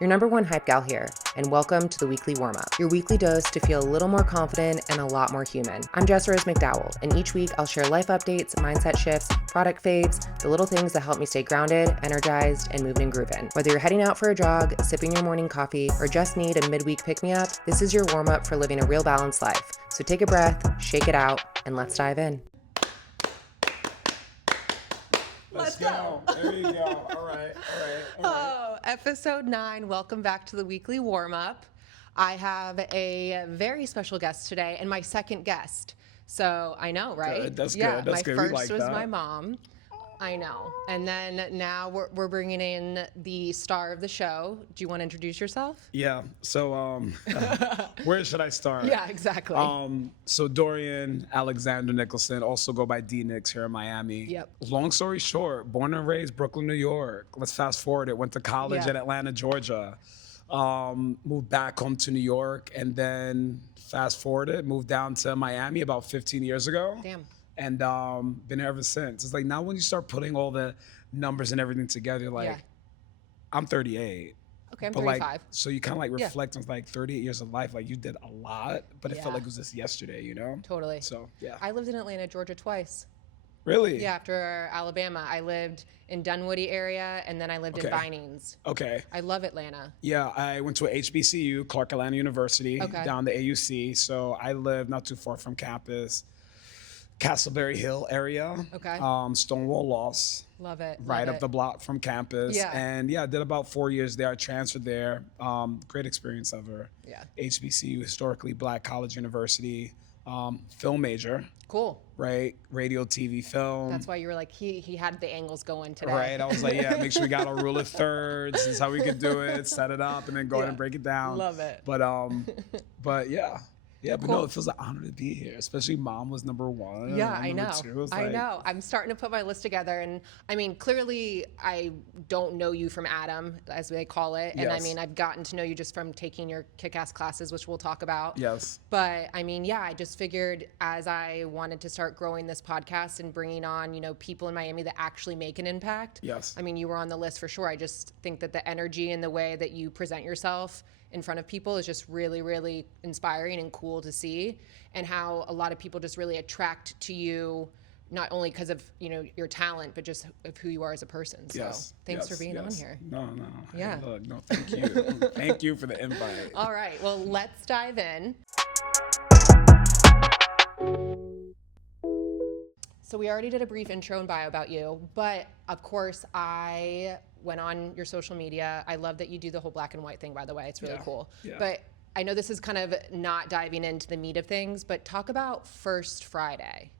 your number one hype gal here, and welcome to the weekly warm-up, your weekly dose to feel a little more confident and a lot more human. I'm Jess Rose McDowell, and each week I'll share life updates, mindset shifts, product faves, the little things that help me stay grounded, energized, and moving and grooving. Whether you're heading out for a jog, sipping your morning coffee, or just need a midweek pick-me-up, this is your warm-up for living a real balanced life. So take a breath, shake it out, and let's dive in. Let's go. There you go. All right. Oh, episode 9. Welcome back to the weekly warm-up. I have a very special guest today, and my second guest. So I know, right? Good. That's yeah, good. That's my good. first We like was that. my mom. I know. And then now we're bringing in the star of the show. Do you want to introduce yourself? Yeah. So, where should I start? Yeah, exactly. So Dorian Alexander Nicholson, also go by D Nix here in Miami. Yep. Long story short, born and raised Brooklyn, New York. Let's fast forward it. Went to college Yeah. in Atlanta, Georgia. Moved back home to New York, and then fast forward it, moved down to Miami about 15 years ago. Damn. And been here ever since. It's like now when you start putting all the numbers and everything together, you're like, Yeah. I'm 38. Okay, I'm But 35. like, so you kind of like Yeah. reflect on like 38 years of life. Like you did a lot, but it Yeah. felt like it was just yesterday, you know? Totally. So yeah. I lived in Atlanta, Georgia twice. Really? Yeah, after Alabama. I lived in Dunwoody area, and then I lived in Okay. Vinings. Okay. I love Atlanta. Yeah, I went to a HBCU, Clark Atlanta University, Okay. down the AUC. So I live not too far from campus, Castleberry Hill area. Okay. Stonewall Loss. Love it. Right love up the block from campus. Yeah. And yeah, I did about 4 years there. I transferred there. Great experience ever. Yeah. HBCU, historically black college university, film major, Cool. right? Radio, TV, film. That's why you were like, he had the angles going today. Right. I was like, yeah, make sure we got a rule of thirds. This is how we could do it. Set it up and then go ahead and break it down. Love it. But yeah. Yeah, but Cool. no, it feels an honor to be here. Especially mom was number one. Yeah, and I number know. two was I like- know. I'm starting to put my list together, and I mean, clearly, I don't know you from Adam, as they call it, and I Yes. mean, I've gotten to know you just from taking your kick-ass classes, which we'll talk about. Yes. But I mean, yeah, I just figured as I wanted to start growing this podcast and bringing on, people in Miami that actually make an impact. Yes. I mean, you were on the list for sure. I just think that the energy and the way that you present yourself in front of people is just really, really inspiring and cool to see, and how a lot of people just really attract to you, not only because of, your talent, but just of who you are as a person. So Yes. thanks yes, for being on yes. here. No. Yeah. Hey, look, no, thank you. Thank you for the invite. All right, well, let's dive in. So we already did a brief intro and bio about you, but of course I went on your social media. I love that you do the whole black and white thing, by the way. It's really Yeah, cool. yeah. But I know this is kind of not diving into the meat of things, but talk about First Friday.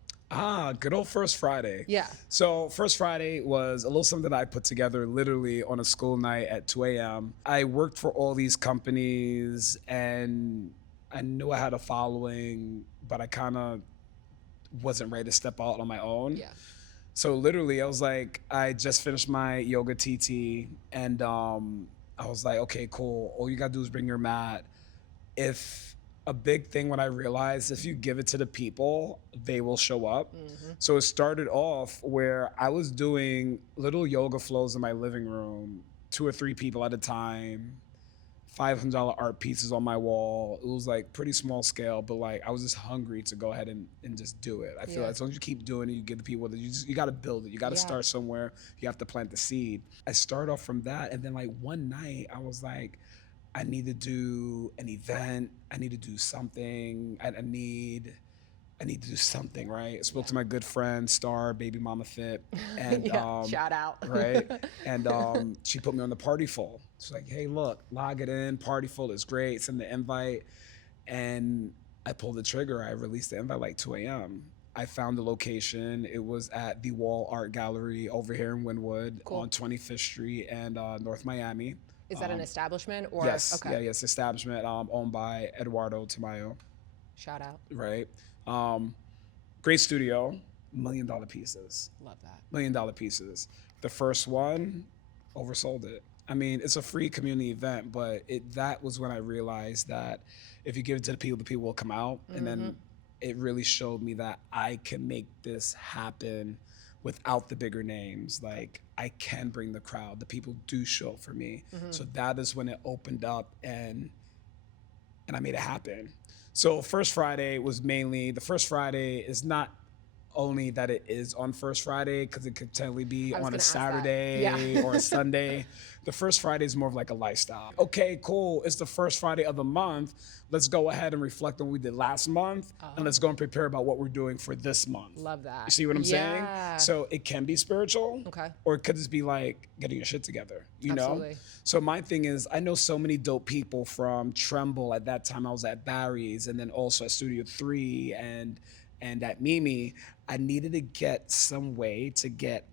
Good old First Friday. Yeah. So First Friday was a little something that I put together literally on a school night at 2 a.m. I worked for all these companies and I knew I had a following, but I kind of wasn't ready to step out on my own. Yeah. So literally I was like, I just finished my yoga TT and I was like, okay, cool. All you gotta do is bring your mat. If a big thing when I realized if you give it to the people, they will show up. Mm-hmm. So it started off where I was doing little yoga flows in my living room, 2 or 3 people at a time, $500 art pieces on my wall. It was like pretty small scale, but like I was just hungry to go ahead and just do it. I feel Yeah. like as long as you keep doing it, you get the people that you got to build it. You got to Yeah. start somewhere. You have to plant the seed. I started off from that, and then like one night I was like, I need to do an event. I need to do something. I need to do something, right? I spoke to my good friend, Star, Baby Mama Fit, and Yeah, shout out. right? And she put me on the Party Full. She's like, hey, look, log it in. Party Full is great. Send the invite. And I pulled the trigger. I released the invite like 2 a.m. I found the location. It was at the Wall Art Gallery over here in Wynwood Cool. on 25th Street and North Miami. Is that an establishment or? Yes, Okay. yes, establishment owned by Eduardo Tamayo, Shout out. right? Great studio, $1 million pieces. Love that. $1 million pieces. The first one, oversold it. I mean, it's a free community event, but that was when I realized that if you give it to the people will come out. And then it really showed me that I can make this happen without the bigger names. Like, I can bring the crowd. The people do show up for me. So that is when it opened up, and I made it happen. So first Friday was mainly, the first Friday is not only that it is on first Friday, because it could technically be on a Saturday or a Sunday. The first Friday is more of like a lifestyle. Okay, cool. It's the first Friday of the month. Let's go ahead and reflect on what we did last month, and let's go and prepare about what we're doing for this month. Love that. You see what I'm saying? So it can be spiritual, or it could just be like getting your shit together, you know? So my thing is, I know so many dope people from Tremble. At that time, I was at Barry's, and then also at Studio 3 and at Mimi. I needed to get some way to get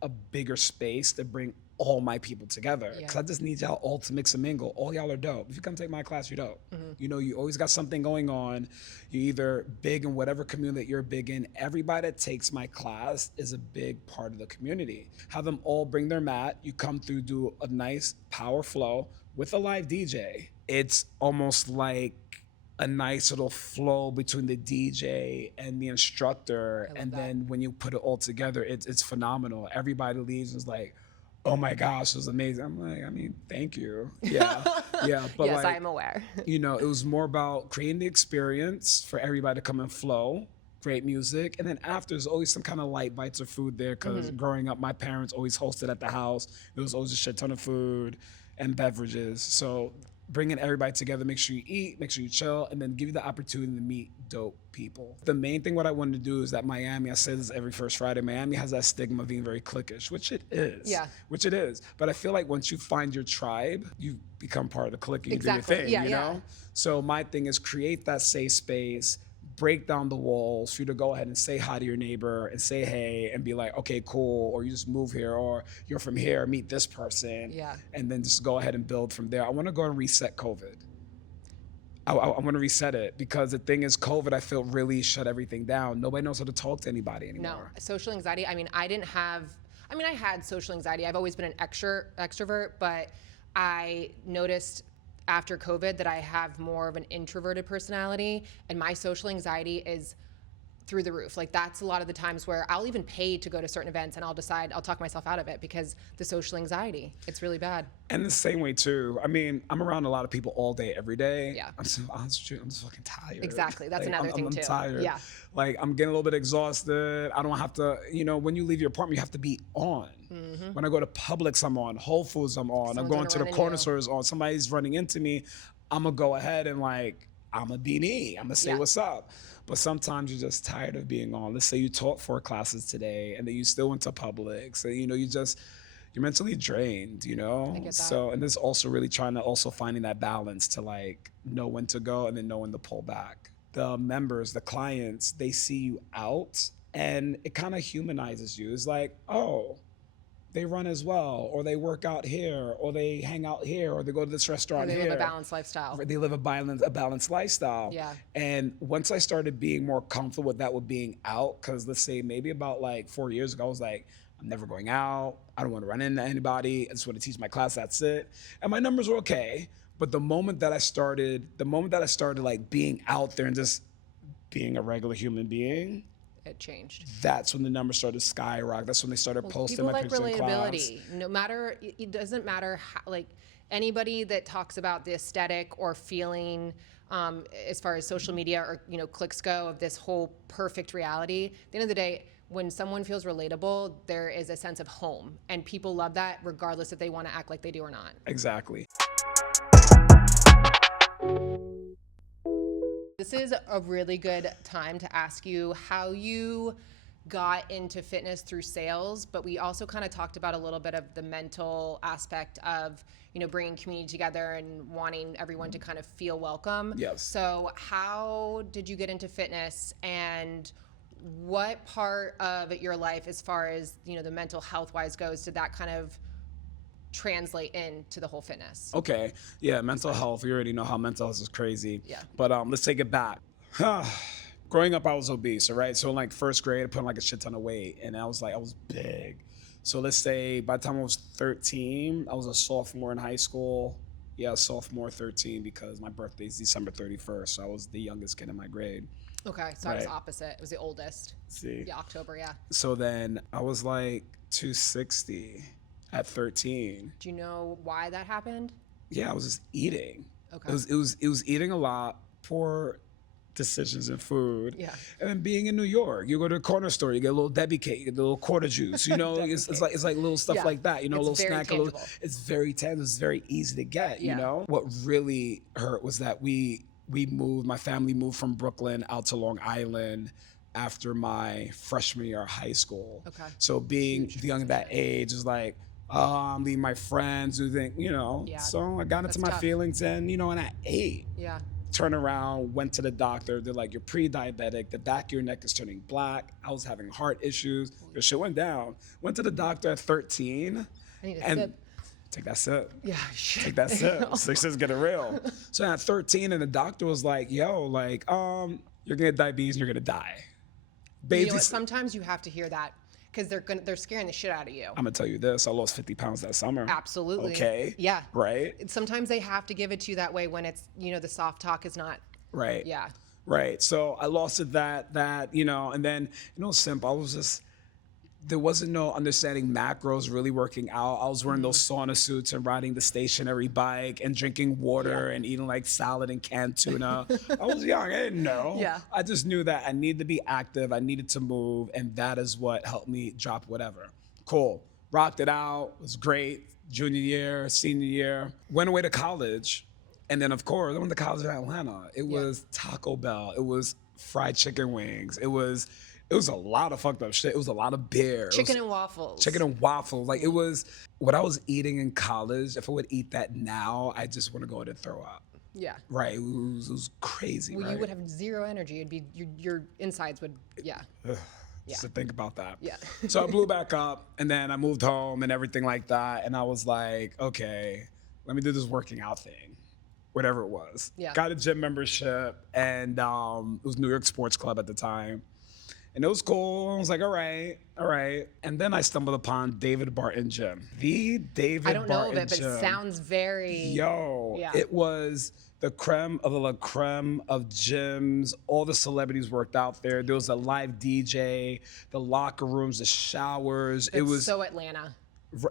a bigger space to bring all my people together, because I just need y'all all to mix and mingle. All y'all are dope. If you come take my class, you're dope. You know, you always got something going on. You're either big in whatever community that you're big in. Everybody that takes my class is a big part of the community. Have them all bring their mat. You come through, do a nice power flow with a live DJ. It's almost like a nice little flow between the DJ and the instructor. And then when you put it all together, it's phenomenal. Everybody leaves and is like, oh my gosh, it was amazing. I'm like, I mean, thank you. Yeah. Yeah. But yes, like, I'm aware. You know, it was more about creating the experience for everybody to come and flow, great music. And then after, there's always some kind of light bites of food there, because growing up, my parents always hosted at the house. There was always a shit ton of food and beverages. So bringing everybody together, make sure you eat, make sure you chill, and then give you the opportunity to meet dope people. The main thing what I wanted to do is that Miami, I say this every first Friday, Miami has that stigma of being very cliquish, which it is. Yeah. Which it is. But I feel like once you find your tribe, you become part of the clique and you do your thing, you know? So my thing is create that safe space, break down the walls for you to go ahead and say hi to your neighbor and say hey and be like, okay, cool, or you just move here, or you're from here, meet this person, and then just go ahead and build from there. I want to go and reset COVID. I want to reset it, because the thing is, COVID, I feel, really shut everything down. Nobody knows how to talk to anybody anymore. No, social anxiety. I mean, I had social anxiety. I've always been an extrovert, but I noticed after COVID that I have more of an introverted personality, and my social anxiety is through the roof. Like, that's a lot of the times where I'll even pay to go to certain events and I'll decide I'll talk myself out of it because the social anxiety, it's really bad. And the same way too. I mean, I'm around a lot of people all day, every day. Yeah. I'm just fucking tired. Exactly. That's like, another thing too. I'm tired. Yeah. Like, I'm getting a little bit exhausted. I don't have to, you know, when you leave your apartment, you have to be on. When I go to Publix, I'm on. Whole Foods, I'm on. I'm going to the corner stores on. Somebody's running into me. I'm going to go ahead and like, I'm going to be me. I'm going to say what's up. But sometimes you're just tired of being on. Let's say you taught 4 classes today and then you still went to Publix. So, you know, you're mentally drained, you know? I get that. So, and this also really trying to also finding that balance to like know when to go and then know when to pull back. The members, the clients, they see you out and it kind of humanizes you. It's like, oh, they run as well, or they work out here, or they hang out here, or they go to this restaurant here. They live a balanced lifestyle. They live a balanced lifestyle. Yeah. And once I started being more comfortable with that, with being out, because let's say maybe about like 4 years ago, I was like, I'm never going out. I don't want to run into anybody. I just want to teach my class. That's it. And my numbers were okay. But the moment that I started like being out there and just being a regular human being, it changed. That's when the numbers started to skyrocket. That's when they started posting my pictures in class. People like relatability. No matter, it doesn't matter how, like anybody that talks about the aesthetic or feeling, as far as social media or, you know, clicks go, of this whole perfect reality. At the end of the day, when someone feels relatable, there is a sense of home, and people love that regardless if they want to act like they do or not. Exactly. This is a really good time to ask you how you got into fitness through sales, but we also kind of talked about a little bit of the mental aspect of, you know, bringing community together and wanting everyone to kind of feel welcome. Yes. So how did you get into fitness, and what part of your life, as far as, you know, the mental health wise goes, did that kind of translate into the whole fitness? Okay. Yeah, mental health. We already know how mental health is crazy. Yeah. But let's take it back. Growing up, I was obese, all right? So in like first grade, I put on like a shit ton of weight, and I was big. So let's say by the time I was 13, I was a sophomore in high school. Yeah, sophomore 13, because my birthday is December 31st. So I was the youngest kid in my grade. Okay, so I was Right. opposite. It was the oldest. See? Yeah, October, yeah. So then I was like 260 at 13. Do you know why that happened? Yeah, I was just eating. Okay. It was eating a lot, poor decisions in food. Yeah. And then being in New York, you go to the corner store, you get a little Debbie cake, you get a little quarter juice, Debbie it's like little stuff Yeah. like that, a It's little very snack, tangible. it's very tangible, it's very easy to get, Yeah. What really hurt was that my family moved from Brooklyn out to Long Island after my freshman year of high school. Okay. So being Huge young at that age is like, oh, I'm leaving my friends who think, Yeah. So I got into That's my tough. feelings and I ate. Yeah. Turn around, went to the doctor. They're like, you're pre-diabetic. The back of your neck is turning black. I was having heart issues. The shit went down. Went to the doctor at 13. I need a and sip. take that sip. Yeah, shit. Take that sip. Sixes get it real. So at 13, and the doctor was like, yo, like, you're gonna get diabetes and you're gonna die. You know what? Sometimes you have to hear that because they're scaring the shit out of you. I'm gonna tell you this, I lost 50 pounds that summer. Absolutely. Okay. Yeah. Right? Sometimes they have to give it to you that way when it's, the soft talk is not. Right. Yeah. Right. So I lost it that, and then, simple. I was just, there wasn't no understanding macros really working out. I was wearing those sauna suits and riding the stationary bike and drinking water and eating like salad and canned tuna. I was young, I didn't know. Yeah. I just knew that I needed to be active, I needed to move, and that is what helped me drop whatever. Cool. Rocked it out, it was great. Junior year, senior year, went away to college. And then of course, I went to college in Atlanta. It was Taco Bell, it was fried chicken wings, it was a lot of fucked up shit. It was a lot of beer. Chicken and waffles. Like it was what I was eating in college. If I would eat that now, I just want to go ahead and throw up. Yeah. Right. It was crazy. Well, right? you would have zero energy. It'd be your insides would. Yeah. Just to think about that. Yeah. So I blew back up, and then I moved home and everything like that. And I was like, okay, let me do this working out thing, whatever it was. Yeah. Got a gym membership, and it was New York Sports Club at the time. And it was cool. I was like, all right. And then I stumbled upon David Barton Gym. The David I don't know Barton of it, but Gym. it sounds very. Yo, Yeah. It was the creme of the la creme of gyms. All the celebrities worked out there. There was a live DJ, the locker rooms, the showers. It was so Atlanta.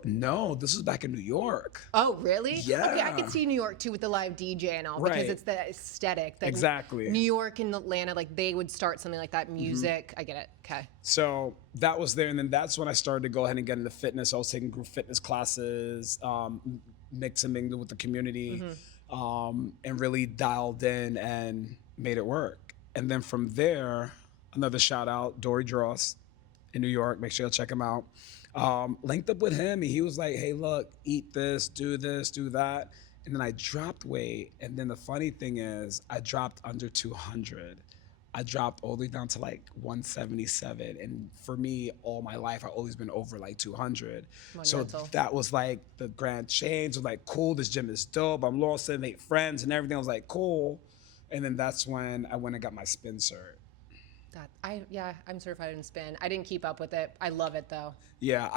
No, this was back in New York. Oh, really? Yeah. Okay, I could see New York too with the live DJ and all because Right. it's the aesthetic. That Exactly. New York and Atlanta, like they would start something like that. Music. I get it. Okay. So that was there, and then that's when I started to go ahead and get into fitness. I was taking group fitness classes, mix and mingle with the community, and really dialed in and made it work. And then from there, another shout out, Dory Dross in New York. Make sure you check him out. Linked up with him, and he was like, hey, look, eat this, do that. And then I dropped weight. And then the funny thing is, I dropped under 200. I dropped all the way down to like 177. And for me, all my life, I've always been over like 200. Monumental. So that was like the grand change. It was like, cool, this gym is dope. I'm lost, 7-8 friends and everything. I was like, cool. And then that's when I went and got my spin cert. I'm certified in spin. I didn't keep up with it. I love it though. Yeah,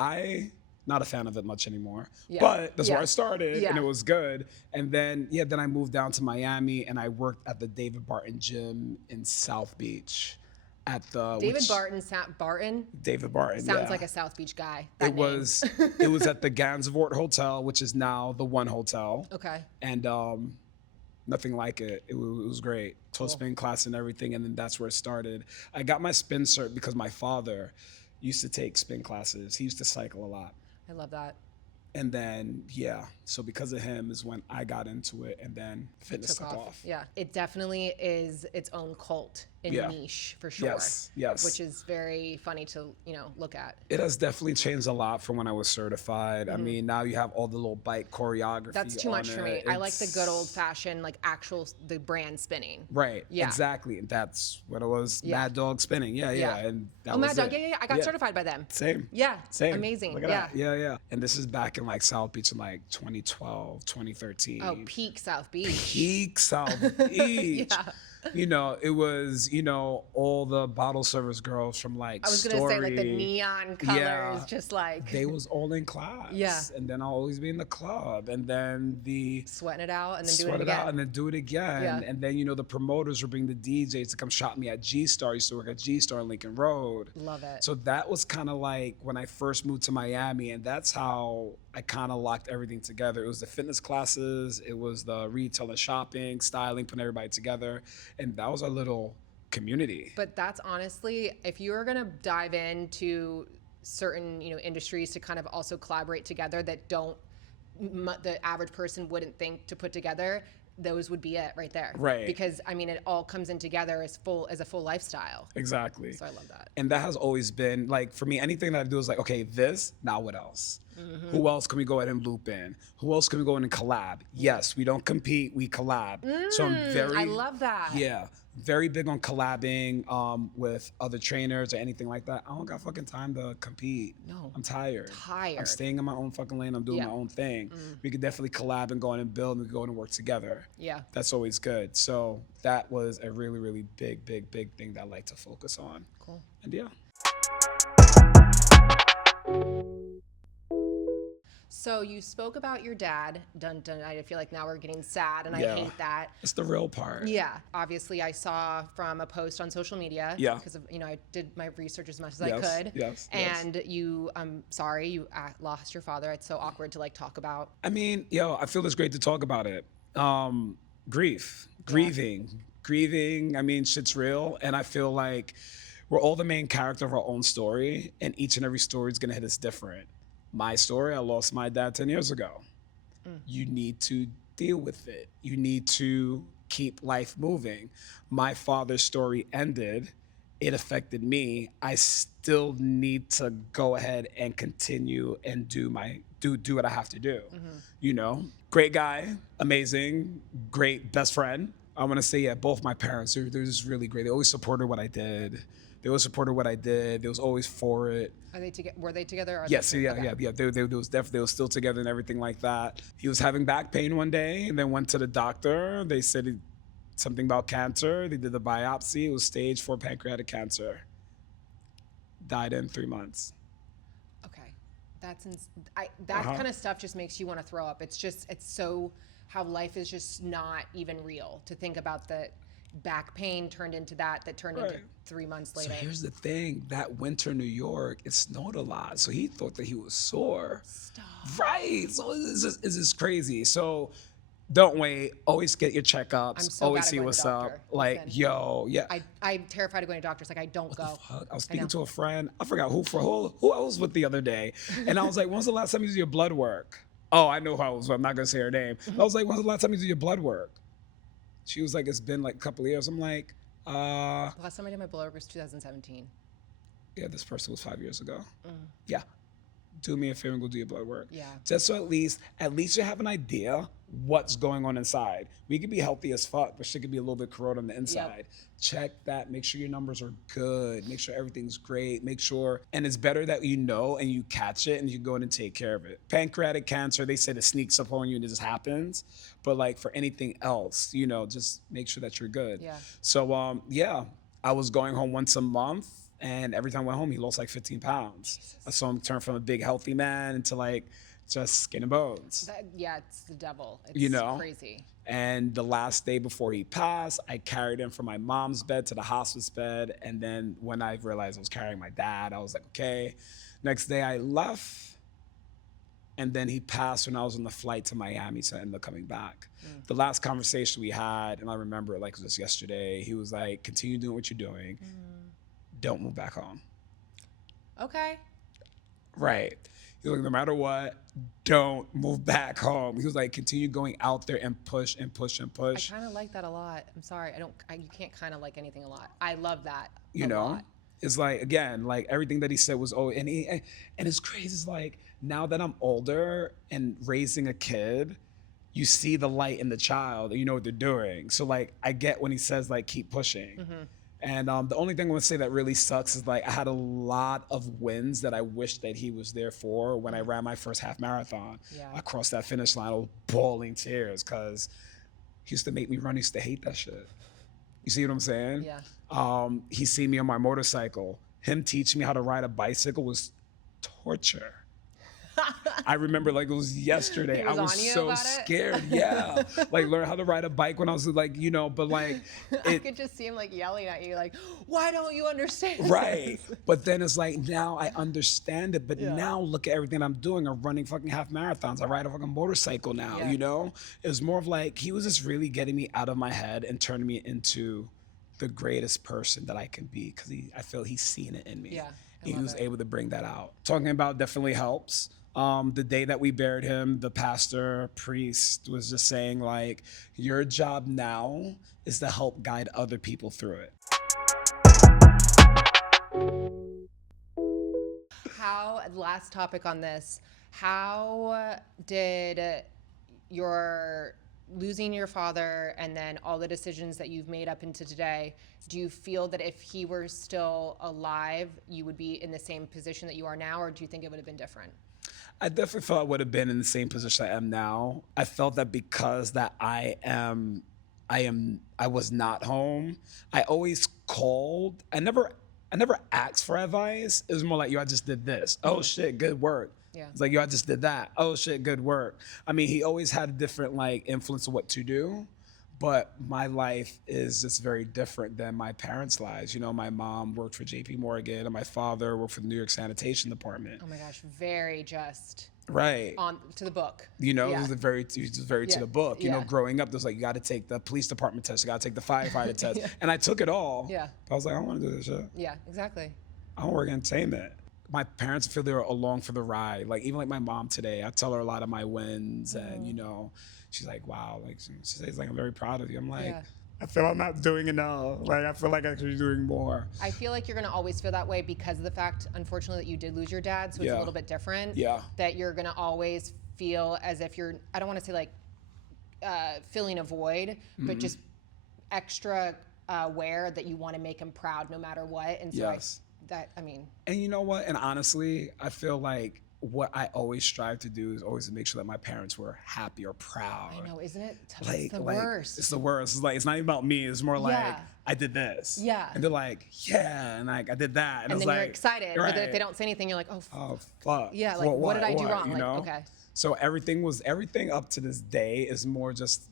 not a fan of it much anymore. Yeah. But that's Yeah. where I started, Yeah. and it was good. And then I moved down to Miami, and I worked at the David Barton Gym in South Beach. David Barton Sounds like a South Beach guy. That It name. was it was at the Gansevoort Hotel, which is now the One Hotel. Okay. And nothing like it. It was great. Toe spin class and everything, and then that's where it started. I got my spin cert because my father used to take spin classes. He used to cycle a lot. I love that. And then, so because of him is when I got into it, and then fitness took off. Yeah, it definitely is its own cult and niche for sure. Yes. Which is very funny to, look at. It has definitely changed a lot from when I was certified. I mean, now you have all the little bike choreography. That's too much for me. it. I like the good old fashioned, like the brand spinning. Right. Yeah. Exactly. That's what it was. Yeah. Mad Dog Spinning. Yeah. And that was Mad Dog. it. Yeah. I got certified by them. Same. Yeah. Same. Amazing. Look at that. Yeah. And this is back in like South Beach in like 2012, 2013. Oh, peak South Beach. Peak South Beach. Yeah. It was, all the bottle service girls from like I was gonna say like the Story. neon Yeah. colors, just like They was all in class. Yeah. And then I'll always be in the club. And then sweating it out and then doing sweat it it out again. and then do it again. Yeah. And then, the promoters would bring the DJs to come shop me at G-Star. I used to work at G-Star in Lincoln Road. Love it. So that was kind of like when I first moved to Miami, and that's how I kind of locked everything together. It was the fitness classes, it was the retail and shopping, styling, putting everybody together. And that was our little community. But that's honestly, if you're gonna dive into certain industries to kind of also collaborate together that the average person wouldn't think to put together, those would be it right there. Right. Because it all comes in together as a full lifestyle. Exactly. So I love that. And that has always been like, for me, anything that I do is like, okay, this, now what else? Who else can we go ahead and loop in? Who else can we go in and collab? Yes, we don't compete, we collab. So I love that. Yeah, very big on collabing with other trainers or anything like that. I don't got fucking time to compete. No. I'm tired. I'm staying in my own fucking lane. I'm doing my own thing. We could definitely collab and go in and build and go in and work together. Yeah. That's always good. So that was a really, really big thing that I like to focus on. Cool. And yeah. So you spoke about your dad. Dun dun. I feel like now we're getting sad, and Yeah. I hate that. It's the real part. Yeah. Obviously, I saw from a post on social media. Yeah. Because I did my research as much as I Yes, could. yes, And you, I'm sorry, you lost your father. It's so awkward to talk about. I mean, I feel it's great to talk about it. Grieving. I mean, shit's real. And I feel like we're all the main character of our own story, and each and every story is gonna hit us different. My story, I lost my dad 10 years ago. You need to deal with it. You need to keep life moving. My father's story ended. It affected me. I still need to go ahead and continue and do what I have to do. Great guy, amazing, great best friend. I want to say, both my parents, they're just really great. They always supported what I did. They was always for it. Are they together? Were they together? Or Yes, yeah. They was still together and everything like that. He was having back pain one day, and then went to the doctor. They said something about cancer. They did the biopsy. It was stage 4 pancreatic cancer. Died in 3 months. Okay, that kind of stuff just makes you want to throw up. It's so how life is just not even real. To think about the back pain turned into that turned into 3 months later. So here's the thing, that winter in New York, it snowed a lot. So he thought that he was sore. Stop. Right, so it's just crazy. So don't wait, always get your checkups, I'm so always bad at see going to what's doctor. up. Like, Listen, I'm terrified of going to doctors. I don't go. Fuck? I was speaking to a friend, I forgot who I was with the other day. And I was like, when's the last time you did your blood work? Oh, I know who I was with, I'm not gonna say her name. I was like, when's the last time you did your blood work? She was like, it's been like a couple of years. I'm like, last time I did my blood work was 2017. Yeah, this person was 5 years ago. Yeah. Do me a favor and go do your blood work. Yeah. Just so at least you have an idea what's going on inside. We could be healthy as fuck, but shit could be a little bit corroded on the inside. Yep. Check that. Make sure your numbers are good. Make sure everything's great. Make sure, and it's better that you know and you catch it and you go in and take care of it. Pancreatic cancer, they said it sneaks up on you and it just happens. But like for anything else, just make sure that you're good. Yeah. So I was going home once a month. And every time I went home, he lost like 15 pounds. Jesus. I saw him turn from a big, healthy man into like just skin and bones. It's the devil. It's crazy. And the last day before he passed, I carried him from my mom's bed to the hospice bed. And then when I realized I was carrying my dad, I was like, okay. Next day I left. And then he passed when I was on the flight to Miami, so I ended up coming back. The last conversation we had, and I remember it like it was just yesterday, he was like, continue doing what you're doing. Don't move back home. Okay. Right. He was like, no matter what, don't move back home. He was like, continue going out there and push and push and push. I kind of like that a lot. I'm sorry. You can't kind of like anything a lot. I love that. Lot. It's like, again, like everything that he said was, and it's crazy. It's like, now that I'm older and raising a kid, you see the light in the child and you know what they're doing. So like, I get when he says like, keep pushing. And the only thing I would say that really sucks is like I had a lot of wins that I wish that he was there for when I ran my first half marathon. Yeah. I crossed that finish line, I was bawling tears because he used to make me run. He used to hate that shit. You see what I'm saying? Yeah. He seen me on my motorcycle. Him teaching me how to ride a bicycle was torture. I remember like it was yesterday. He I was was on you so about it? scared. Yeah. Like learn how to ride a bike when I was like, you know, but like I could just see him like yelling at you, like, "Why don't you understand?" right. this?" But then it's like now I understand it. But Yeah. now look at everything I'm doing. I'm running fucking half marathons. I ride a fucking motorcycle now, Yeah. you know? It was more of like he was just really getting me out of my head and turning me into the greatest person that I can be. Cause I feel he's seen it in me. Yeah, I He love was it. able to bring that out. Talking about definitely helps. The day that we buried him, the pastor, priest was just saying like, your job now is to help guide other people through it. How, last topic on this, how did your losing your father and then all the decisions that you've made up into today, do you feel that if he were still alive, you would be in the same position that you are now, or do you think it would have been different? I definitely felt I would have been in the same position I am now. I felt that because that I was not home. I always called. I never asked for advice. It was more like, yo, I just did this. Oh shit, good work. Yeah. It's like, yo, I just did that. Oh shit, good work. I mean, he always had a different like influence of what to do. But my life is just very different than my parents' lives. You know, my mom worked for JP Morgan and my father worked for the New York Sanitation Department. Oh my gosh, very just Right. on to the book. You know, Yeah. it was very Yeah. to the book. You know, Yeah. growing up, there's like, you got to take the police department test, you got to take the firefighter test. Yeah. And I took it all. Yeah. But I was like, I don't want to do this shit. Yeah, exactly. I don't work in entertainment. My parents feel they're along for the ride. Like, even like my mom today, I tell her a lot of my wins. And, you know, she's like, wow. Like, she says, like, I'm very proud of you. I'm like, Yeah. I feel I'm not doing enough. Like, I feel like I should be doing more. I feel like you're going to always feel that way because of the fact, unfortunately, that you did lose your dad. So it's Yeah. a little bit different. Yeah. That you're going to always feel as if you're, I don't want to say like filling a void, but just extra aware that you want to make him proud no matter what. And so Yes. I mean. And you know what? And honestly, I feel like what I always strive to do is always to make sure that my parents were happy or proud. I know, isn't it? Like, It's the worst. It's the worst. It's like, it's not even about me. It's more like, Yeah. I did this. Yeah. And they're like, yeah. And like, I did that. And it's then like, you're excited. right. But then if they don't say anything, you're like, Oh, fuck. yeah, like, what did I do wrong? You Like, know? okay. So everything up to this day is more just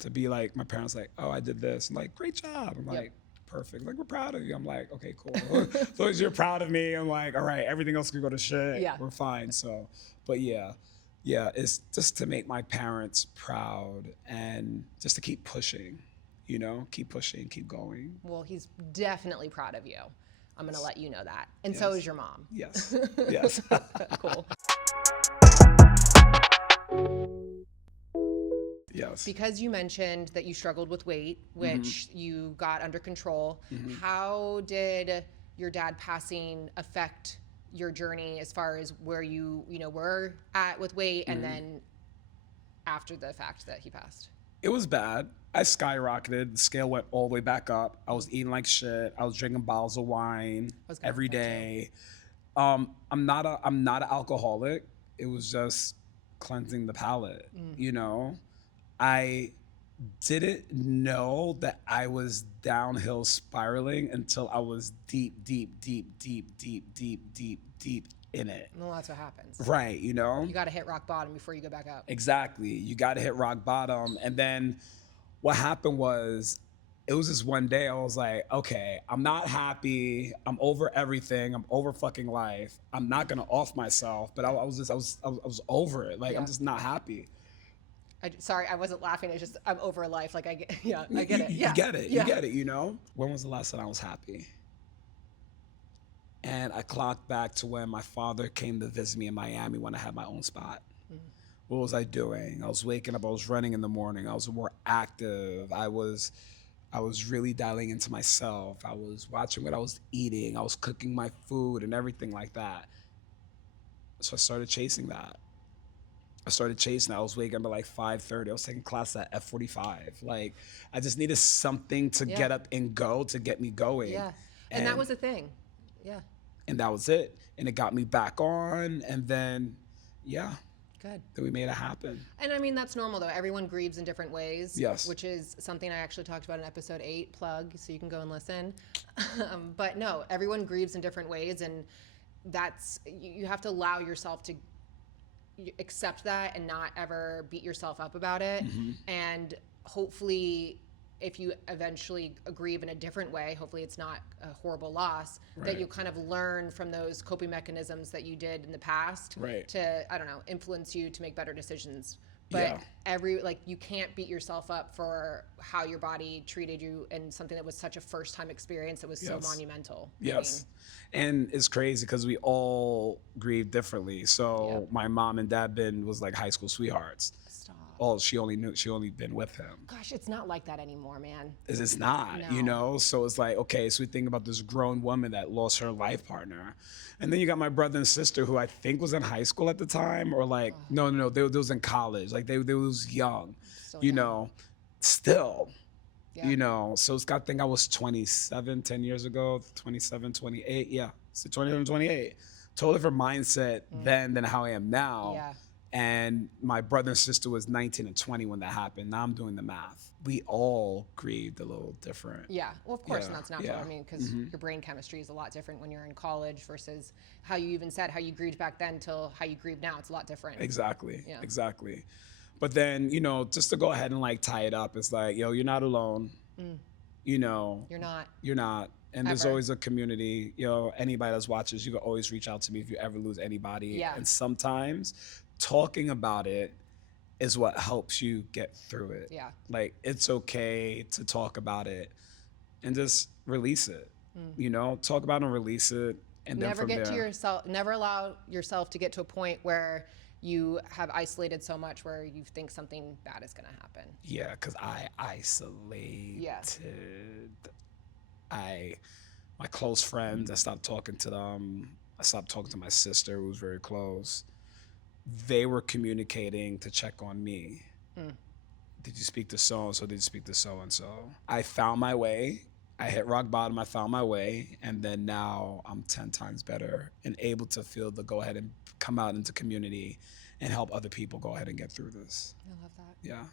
to be like, my parents like, oh, I did this. I'm like, great job. I'm like, perfect. Like, we're proud of you. I'm like, okay, cool. As long as you're proud of me, I'm like, all right, everything else can go to shit. Yeah. We're fine. So, but yeah, it's just to make my parents proud and just to keep pushing, you know, keep pushing, keep going. Well, he's definitely proud of you. I'm going to let you know that. And so is your mom. Yes. Yes. Cool. Yes. Because you mentioned that you struggled with weight, which you got under control, how did your dad passing affect your journey as far as where you were at with weight and then after the fact that he passed? It was bad. I skyrocketed. The scale went all the way back up. I was eating like shit. I was drinking bottles of wine every day. I'm not an alcoholic. It was just cleansing the palate, you know? I didn't know that I was downhill spiraling until I was deep in it. Well, that's what happens. Right, you know? You got to hit rock bottom before you go back up. Exactly. You got to hit rock bottom. And then what happened was, it was just one day I was like, okay, I'm not happy. I'm over everything. I'm over fucking life. I'm not going to off myself, but I was over it. Like, I'm just not happy. Sorry, I wasn't laughing. It's just I'm over life. Like I get it. Yeah. You get it. You get it, you know? When was the last time I was happy? And I clocked back to when my father came to visit me in Miami when I had my own spot. What was I doing? I was waking up, I was running in the morning. I was more active. I was really dialing into myself. I was watching what I was eating. I was cooking my food and everything like that. So I started chasing that. I was waking up at like 5:30. I was taking class at F45. Like, I just needed something to get up and go to get me going. Yeah. And that was the thing. Yeah. And that was it. And it got me back on. And then, yeah. Good. That we made it happen. And I mean, that's normal though. Everyone grieves in different ways. Yes. Which is something I actually talked about in episode 8, plug, so you can go and listen. But no, everyone grieves in different ways, and that's, you have to allow yourself to accept that and not ever beat yourself up about it. And hopefully, if you eventually grieve in a different way, hopefully it's not a horrible loss, that you'll kind of learn from those coping mechanisms that you did in the past to, I don't know, influence you to make better decisions. But you can't beat yourself up for how your body treated you in something that was such a first time experience that was so monumental. Yes. And it's crazy because we all grieve differently. So my mom and dad was like high school sweethearts. Oh, she only been with him. Gosh, it's not like that anymore, man. It's not, No. you know? So it's like, okay, so we think about this grown woman that lost her life partner. And then you got my brother and sister who I think was in high school at the time, or like, no, they was in college. Like they was young, So you young. know, still, Yeah. you know? So it's got, I think I was 27, 10 years ago, 27, 28. Yeah, so 27, 28. Totally different mindset then than how I am now. Yeah. And my brother and sister was 19 and 20 when that happened. Now I'm doing the math. We all grieved a little different. Yeah, well, of course, Yeah, and that's natural. yeah. I mean, because your brain chemistry is a lot different when you're in college versus how you even said how you grieved back then till how you grieve now. It's a lot different. Exactly. Yeah. Exactly. But then, you know, just to go ahead and like tie it up, it's like, yo, you're not alone. You know, You're not. You're not. And there's Ever. always a community. You know, anybody that watches, you can always reach out to me if you ever lose anybody. Yeah. And sometimes talking about it is what helps you get through it. Yeah. Like, it's okay to talk about it and just release it. You know, talk about it and release it. And then Never from get to there, yourself. Never allow yourself to get to a point where you have isolated so much where you think something bad is going to happen. yeah, because I isolated. Yeah. My close friends, I stopped talking to them. I stopped talking to my sister, who was very close. They were communicating to check on me. Did you speak to so-and-so? Did you speak to so-and-so? I found my way. I hit rock bottom. I found my way. And then now I'm 10 times better and able to feel the go ahead and come out into community and help other people go ahead and get through this. I love that. Yeah.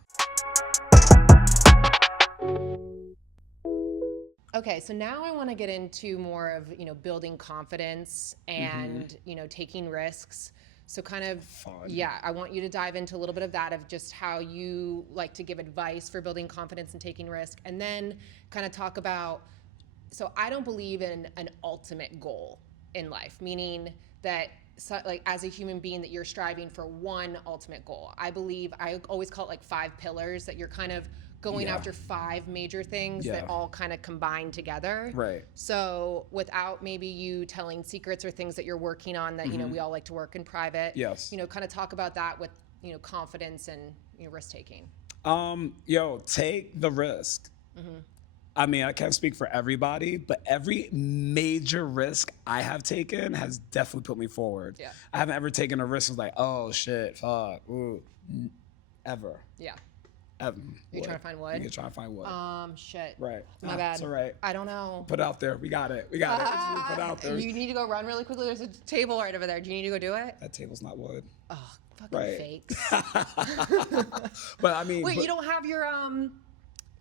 Okay, so now I want to get into more of, you know, building confidence and, you know, taking risks. So kind of, Fun. yeah, I want you to dive into a little bit of that, of just how you like to give advice for building confidence and taking risk. And then kind of talk about, so I don't believe in an ultimate goal in life, meaning that like as a human being that you're striving for one ultimate goal. I always call it like 5 pillars, that you're kind of going Yeah. after 5 major things that Yeah. all kind of combine together. Right. So without maybe you telling secrets or things that you're working on that, you know, we all like to work in private. Yes. You know, kind of talk about that with, you know, confidence and, you know, risk taking. Yo, take the risk. I mean, I can't speak for everybody, but every major risk I have taken has definitely put me forward. Yeah. I haven't ever taken a risk and was like, oh shit, fuck, ooh, ever. Yeah. Ever. You're trying to find wood? You're trying to find wood. Shit. Right. My bad. It's all right. I don't know. Put it out there. We got it. We got it. It's put it out there. You need to go run really quickly. There's a table right over there. Do you need to go do it? That table's not wood. Oh, fucking Right. fakes. But I mean, Wait, you don't have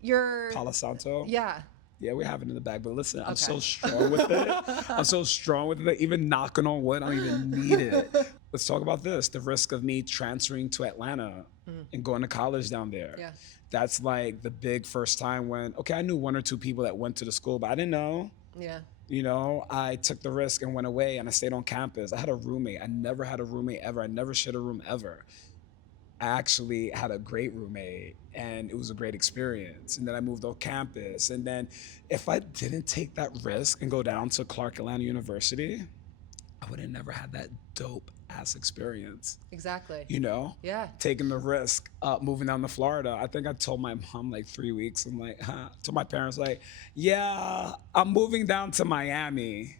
your Palo Santo? Yeah. Yeah, we have it in the bag. But listen, I'm so Okay. strong with it. I'm so strong with it. Even knocking on wood, I don't even need it. Let's talk about this. The risk of me transferring to Atlanta and going to college down there. Yeah. That's like the big first time when, okay, I knew 1 or 2 people that went to the school, but I didn't know. Yeah. You know, I took the risk and went away and I stayed on campus. I had a roommate. I never had a roommate ever. I never shared a room ever. I actually had a great roommate and it was a great experience. And then I moved on campus. And then if I didn't take that risk and go down to Clark Atlanta University, I would have never had that dope ass experience. Exactly. You know? Yeah. Taking the risk, moving down to Florida. I think I told my mom like 3 weeks. I'm like, to my parents, like, yeah, I'm moving down to Miami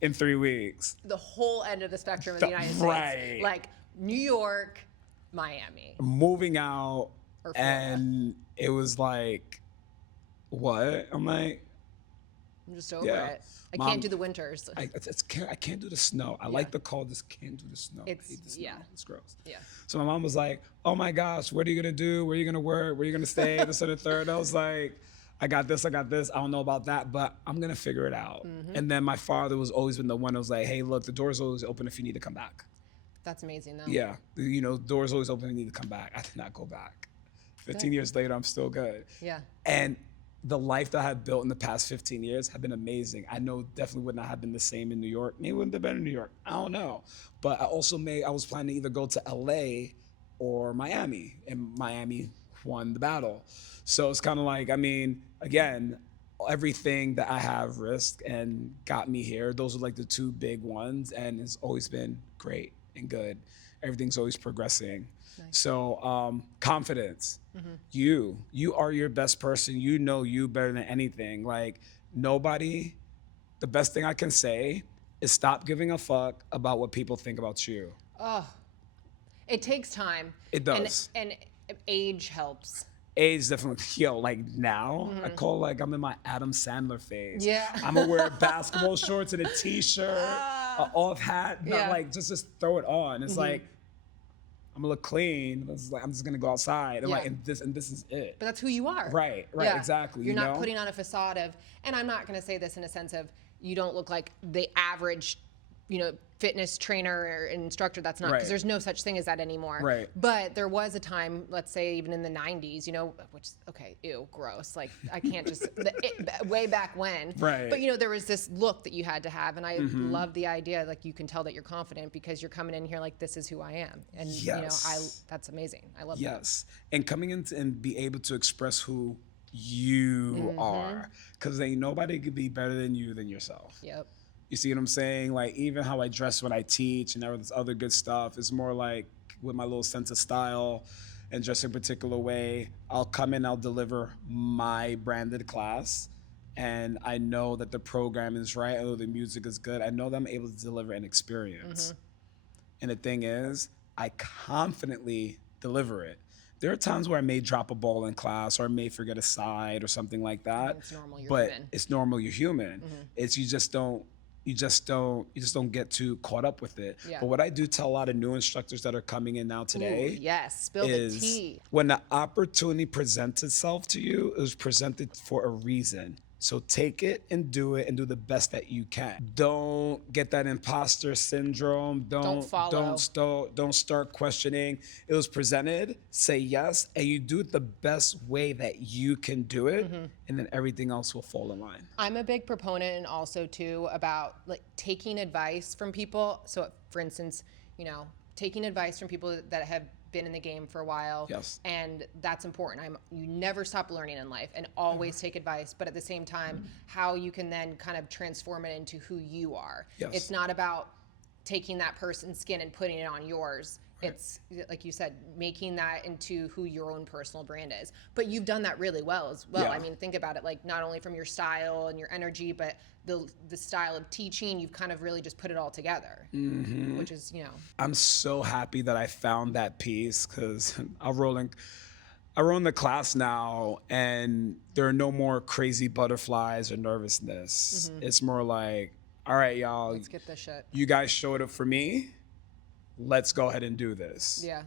in 3 weeks. The whole end of the spectrum of the United Right. States. Like New York, Miami. Moving out, Or Florida. and it was like, what? I'm like, I'm just over Yeah. it. I Mom, can't do the winters. I can't do the snow. I like the call, just can't do the snow. I hate the snow. Yeah. It's gross. Yeah. So my mom was like, oh my gosh, what are you going to do? Where are you going to work? Where are you going to stay? This and the third. I was like, I got this. I don't know about that, but I'm going to figure it out. And then my father was always been the one that was like, hey, look, the door's always open if you need to come back. That's amazing, though. Yeah. You know, door's always open if you need to come back. I did not go back. 15 years later, I'm still good. Yeah. And the life that I have built in the past 15 years have been amazing. I know definitely would not have been the same in New York. Maybe it wouldn't have been in New York. I don't know. But I was planning to either go to LA or Miami. And Miami won the battle. So it's kind of like, I mean, again, everything that I have risked and got me here, those are like the two big ones. And it's always been great and good. Everything's always progressing. Nice. So confidence. You are your best person. You know you better than anything. Like nobody, the best thing I can say is stop giving a fuck about what people think about you. Oh, it takes time. It does. And age helps. Age definitely, like now, I call like I'm in my Adam Sandler phase. Yeah. I'm gonna wear basketball shorts and a t-shirt, an off hat, not like just throw it on. It's like, I'm gonna look clean. It's like I'm just gonna go outside and like and this is it. But that's who you are. Right, exactly. You're not putting on a facade of, and I'm not gonna say this in a sense of you don't look like the average, fitness trainer or instructor. That's not, because there's no such thing as that anymore. Right. But there was a time, let's say even in the 90s, which, okay, ew, gross. Like I can't just, way back when. Right. But there was this look that you had to have. And I love the idea, like you can tell that you're confident because you're coming in here like, this is who I am. And that's amazing. I love that. Yes. And coming in and be able to express who you are. Because ain't nobody could be better than you than yourself. Yep. You see what I'm saying? Like even how I dress when I teach and all this other good stuff is more like with my little sense of style and dress in a particular way. I'll come in, I'll deliver my branded class. And I know that the program is right. I know the music is good. I know that I'm able to deliver an experience. And the thing is, I confidently deliver it. There are times where I may drop a ball in class or I may forget a side or something like that. It's normal, you're but human. It's normal, you're human. It's you just don't get too caught up with it. Yeah. But what I do tell a lot of new instructors that are coming in now today spill the tea. When the opportunity presents itself to you, it was presented for a reason. So take it and do the best that you can. Don't get that imposter syndrome. Don't start questioning. It was presented, say yes, and you do it the best way that you can do it, and then everything else will fall in line. I'm a big proponent and also too about like taking advice from people. So for instance, taking advice from people that have been in the game for a while. Yes. And that's important. You never stop learning in life and always take advice, but at the same time, how you can then kind of transform it into who you are. Yes. It's not about taking that person's skin and putting it on yours. Right. It's, like you said, making that into who your own personal brand is. But you've done that really well as well. Yeah. I mean, think about it, like not only from your style and your energy, but the style of teaching, you've kind of really just put it all together, which is, I'm so happy that I found that piece because I roll in the class now and there are no more crazy butterflies or nervousness. It's more like, all right, y'all. Let's get this shit. You guys showed up for me. Let's go ahead and do this. Yeah.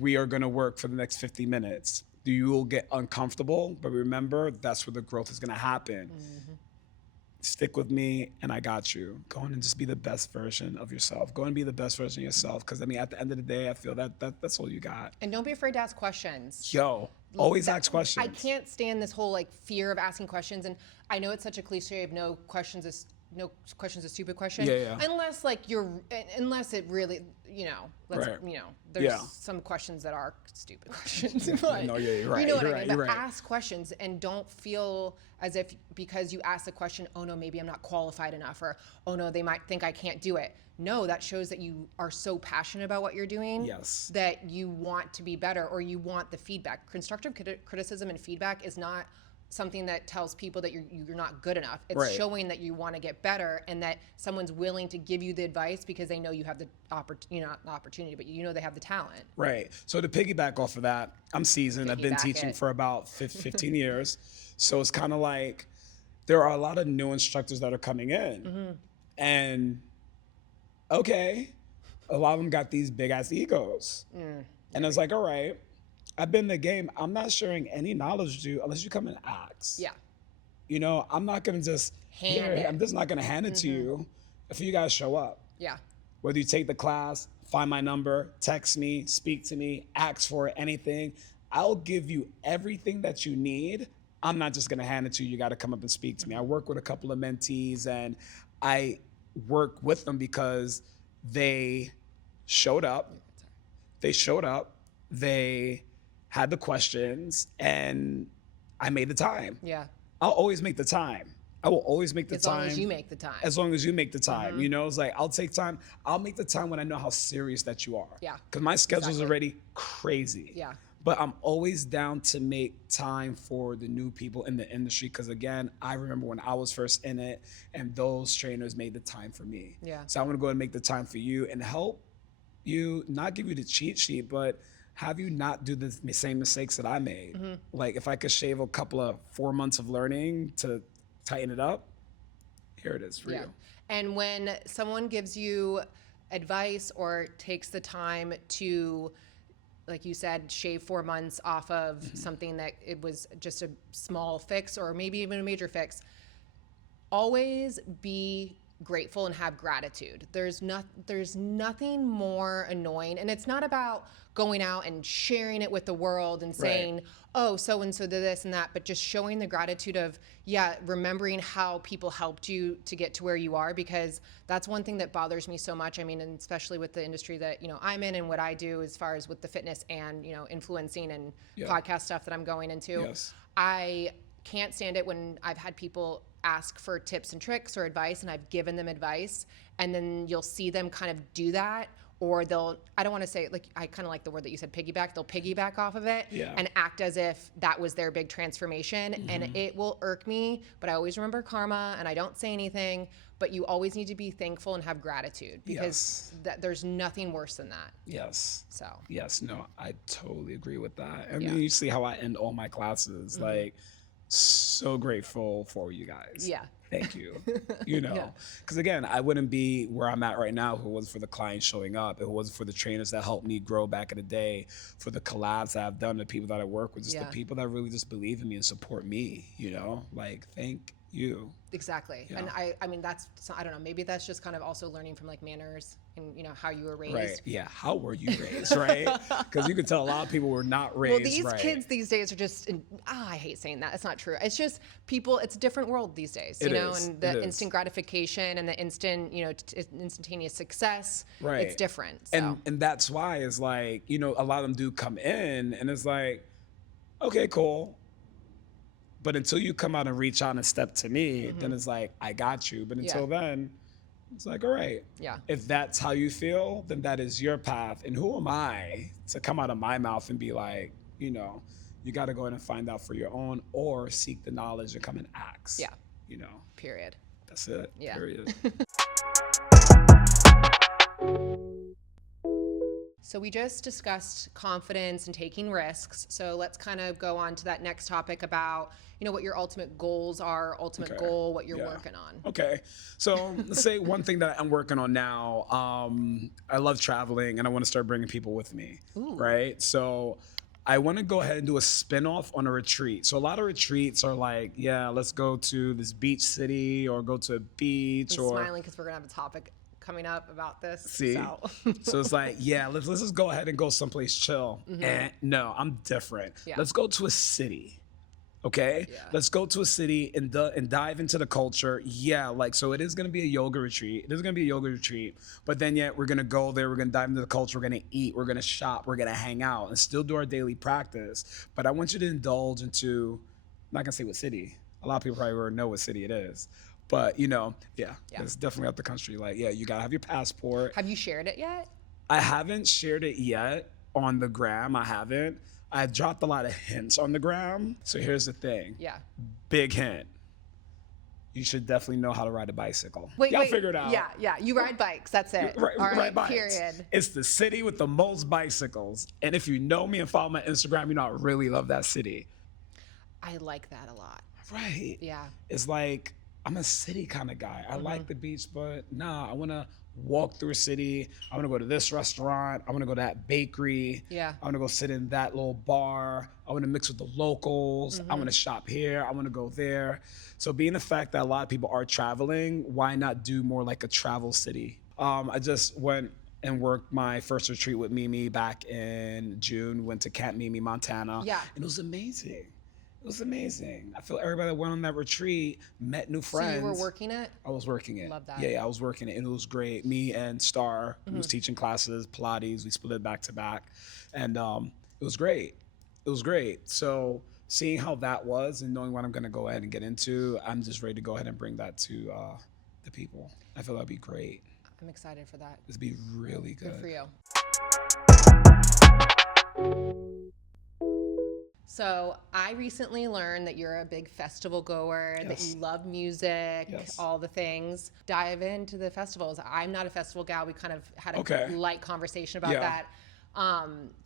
We are going to work for the next 50 minutes. You will get uncomfortable, but remember, that's where the growth is going to happen. Stick with me, and I got you. Go on and just be the best version of yourself. Go and be the best version of yourself, because, at the end of the day, I feel that's all you got. And don't be afraid to ask questions. Always ask questions. I can't stand this whole, fear of asking questions, and I know it's such a cliche of no question's a stupid question. Yeah. Unless it really, there's some questions that are stupid questions. But, no, yeah, you're right. You know what you're I mean? Right, but right. ask questions and don't feel as if because you ask a question, oh no, maybe I'm not qualified enough, or oh no, they might think I can't do it. No, that shows that you are so passionate about what you're doing. Yes. That you want to be better, or you want the feedback. Constructive criticism and feedback is not something that tells people that you're not good enough. It's showing that you want to get better and that someone's willing to give you the advice because they know you have the opportunity, but they have the talent. Right. So to piggyback off of that, I'm seasoned. I've been teaching for about 15 years. So it's kind of like there are a lot of new instructors that are coming in. And okay, a lot of them got these big ass egos. And it's like, all right, I've been in the game. I'm not sharing any knowledge with you unless you come and ask. Yeah. You know, I'm not gonna just I'm just not gonna hand it to you if you guys show up. Yeah. Whether you take the class, find my number, text me, speak to me, ask for anything, I'll give you everything that you need. I'm not just gonna hand it to you. You gotta come up and speak to me. I work with a couple of mentees and I work with them because they showed up. They had the questions and I made the time. Yeah. I'll always make the time. I will always make the time. As long as you make the time. As long as you make the time. You know, it's like, I'll take time. I'll make the time when I know how serious that you are. Yeah. Because my schedule's already crazy. Yeah. But I'm always down to make time for the new people in the industry. Because again, I remember when I was first in it and those trainers made the time for me. Yeah. So I want to go and make the time for you and help you, not give you the cheat sheet, but have you not do the same mistakes that I made. Like if I could shave a couple of 4 months of learning to tighten it up, here it is for you. And when someone gives you advice or takes the time to, like you said, shave 4 months off of something that it was just a small fix or maybe even a major fix, always be grateful and have gratitude. There's nothing more annoying, and it's not about going out and sharing it with the world and saying, oh, so and so did this and that, but just showing the gratitude of, remembering how people helped you to get to where you are, because that's one thing that bothers me so much. I mean, and especially with the industry that, I'm in and what I do as far as with the fitness and, influencing and podcast stuff that I'm going into. Yes. I can't stand it when I've had people ask for tips and tricks or advice and I've given them advice and then you'll see them kind of do that, or I don't want to say, like, I kind of like the word that you said, piggyback. They'll piggyback off of it and act as if that was their big transformation. And it will irk me, but I always remember karma and I don't say anything, but you always need to be thankful and have gratitude because there's nothing worse than that. Yes. So. Yes, no, I totally agree with that. I mean, you see how I end all my classes, like, so grateful for you guys. Yeah. Thank you. Because again, I wouldn't be where I'm at right now if it wasn't for the clients showing up. If it wasn't for the trainers that helped me grow back in the day, for the collabs that I've done, the people that I work with, just the people that really just believe in me and support me, like, thank you. Exactly. Yeah. And I mean, I don't know, maybe that's just kind of also learning from like manners and, how you were raised. Right. Yeah. How were you raised, right? Because you can tell a lot of people were not raised right. Well, these kids these days are just, I hate saying that. It's not true. It's just people, it's a different world these days, and the instant gratification and the instant, instantaneous success. Right. It's different. So. And that's why it's like, a lot of them do come in and it's like, okay, cool. But until you come out and reach out and step to me, then it's like, I got you. But until then, it's like, all right. Yeah. If that's how you feel, then that is your path. And who am I to come out of my mouth and be like, you got to go in and find out for your own or seek the knowledge and come and ask. Yeah. Period. That's it. Yeah. Period. So we just discussed confidence and taking risks. So let's kind of go on to that next topic about, what your ultimate goals are, goal, what you're working on. Okay. So let's say one thing that I'm working on now, I love traveling and I want to start bringing people with me, right? So I want to go ahead and do a spinoff on a retreat. So a lot of retreats are like, let's go to this beach city or go to a beach. I'm smiling because we're going to have a topic coming up about this. See? So it's like, let's just go ahead and go someplace chill. And no, I'm different. Yeah. Let's go to a city. Okay? Yeah. Let's go to a city and dive into the culture. So it is going to be a yoga retreat. But then we're going to go there. We're going to dive into the culture. We're going to eat. We're going to shop. We're going to hang out and still do our daily practice. But I want you to indulge into, I'm not going to say what city. A lot of people probably already know what city it is. But, it's definitely out the country. Like, you got to have your passport. Have you shared it yet? I haven't shared it yet on the gram. I haven't. I've dropped a lot of hints on the gram. So here's the thing. Yeah. Big hint. You should definitely know how to ride a bicycle. Wait. Figure it out. Yeah. You ride bikes. That's it. All right, bikes. Period. It's the city with the most bicycles. And if you know me and follow my Instagram, I really love that city. I like that a lot. Right. Yeah. It's like, I'm a city kind of guy. I like the beach, but nah, I want to walk through a city. I want to go to this restaurant. I want to go to that bakery. Yeah. I want to go sit in that little bar. I want to mix with the locals. I want to shop here. I want to go there. So being the fact that a lot of people are traveling, why not do more like a travel city? I just went and worked my first retreat with Mimi back in June. Went to Camp Mimi, Montana. Yeah. And it was amazing. It was amazing. I feel everybody that went on that retreat met new friends. So you were working it? I was working it. Love that. Yeah, I was working it, and it was great. Me and Star, who was teaching classes, Pilates, we split it back to back, and it was great. It was great. So seeing how that was and knowing what I'm gonna go ahead and get into, I'm just ready to go ahead and bring that to the people. I feel that'd be great. I'm excited for that. It'd be really good. Good for you. So I recently learned that you're a big festival goer, that you love music, all the things. Dive into the festivals. I'm not a festival gal. We kind of had a light conversation about that.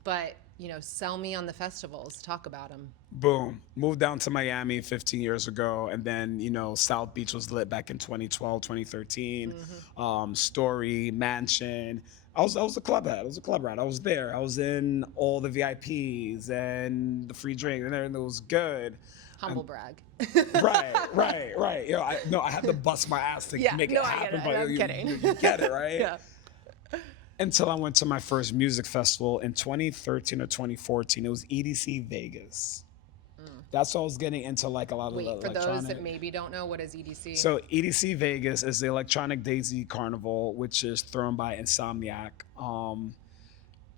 But, you know, sell me on the festivals. Talk about them. Boom. Moved down to Miami 15 years ago. And then, you know, South Beach was lit back in 2012, 2013. Story, Mansion. I was a club hat. I was there. I was in all the VIPs and the free drink and everything that was good. Humble brag. Right. You know, I had to bust my ass to make it happen. I'm kidding. You get it, right? Yeah. Until I went to my first music festival in 2013 or 2014. It was EDC Vegas. That's what I was getting into, like a lot of For electronic. those that maybe don't know, what is EDC? So EDC Vegas is the Electronic Daisy Carnival, which is thrown by Insomniac.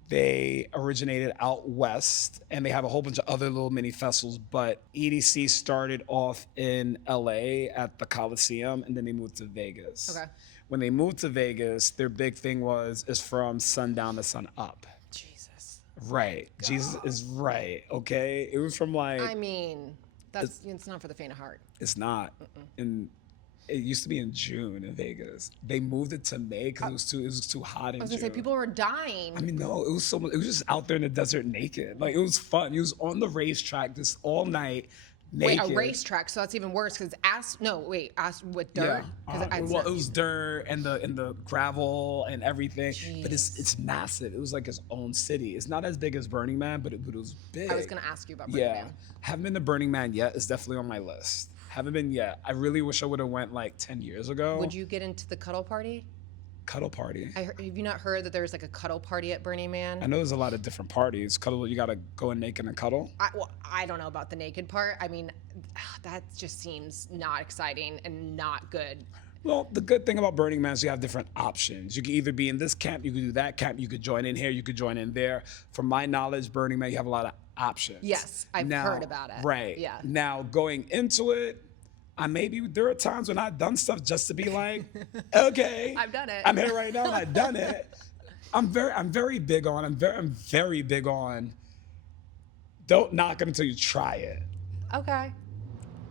They originated out west, and they have a whole bunch of other little mini festivals, but EDC started off in LA at the Coliseum, and then they moved to Vegas. Okay. When they moved to Vegas, their big thing is from sundown to sun up. Jesus. Right. God. Jesus is right, okay? It was from like... I mean, it's not for the faint of heart. It's not. And it used to be in June in Vegas. They moved it to May because it was too hot in June. I was gonna say, people were dying. I mean, no, it was so much. It was just out there in the desert naked. Like, it was fun. It was on the racetrack just all night. Naked. Wait, a racetrack? So that's even worse because ass with dirt. Yeah. Well, it was dirt and the gravel and everything. Jeez. But it's massive. It was like its own city. It's not as big as Burning Man, but it was big. I was gonna ask you about Burning Man. Haven't been to Burning Man yet. It's definitely on my list. Haven't been yet. I really wish I would have went like 10 years ago. Would you get into the cuddle party? Cuddle party. Have you not heard that there's like a cuddle party at Burning Man? I know there's a lot of different parties. Cuddle, you gotta go in naked and cuddle. I don't know about the naked part. I mean, that just seems not exciting and not good. Well, the good thing about Burning Man is you have different options. You can either be in this camp, you could do that camp, you could join in here, you could join in there. From my knowledge, Burning Man, you have a lot of options. Yes, I've heard about it. Right. Yeah. Now, going into it, there are times when I've done stuff just to be like, okay, I've done it. I'm here right now and I've done it. I'm very big on don't knock it until you try it. Okay.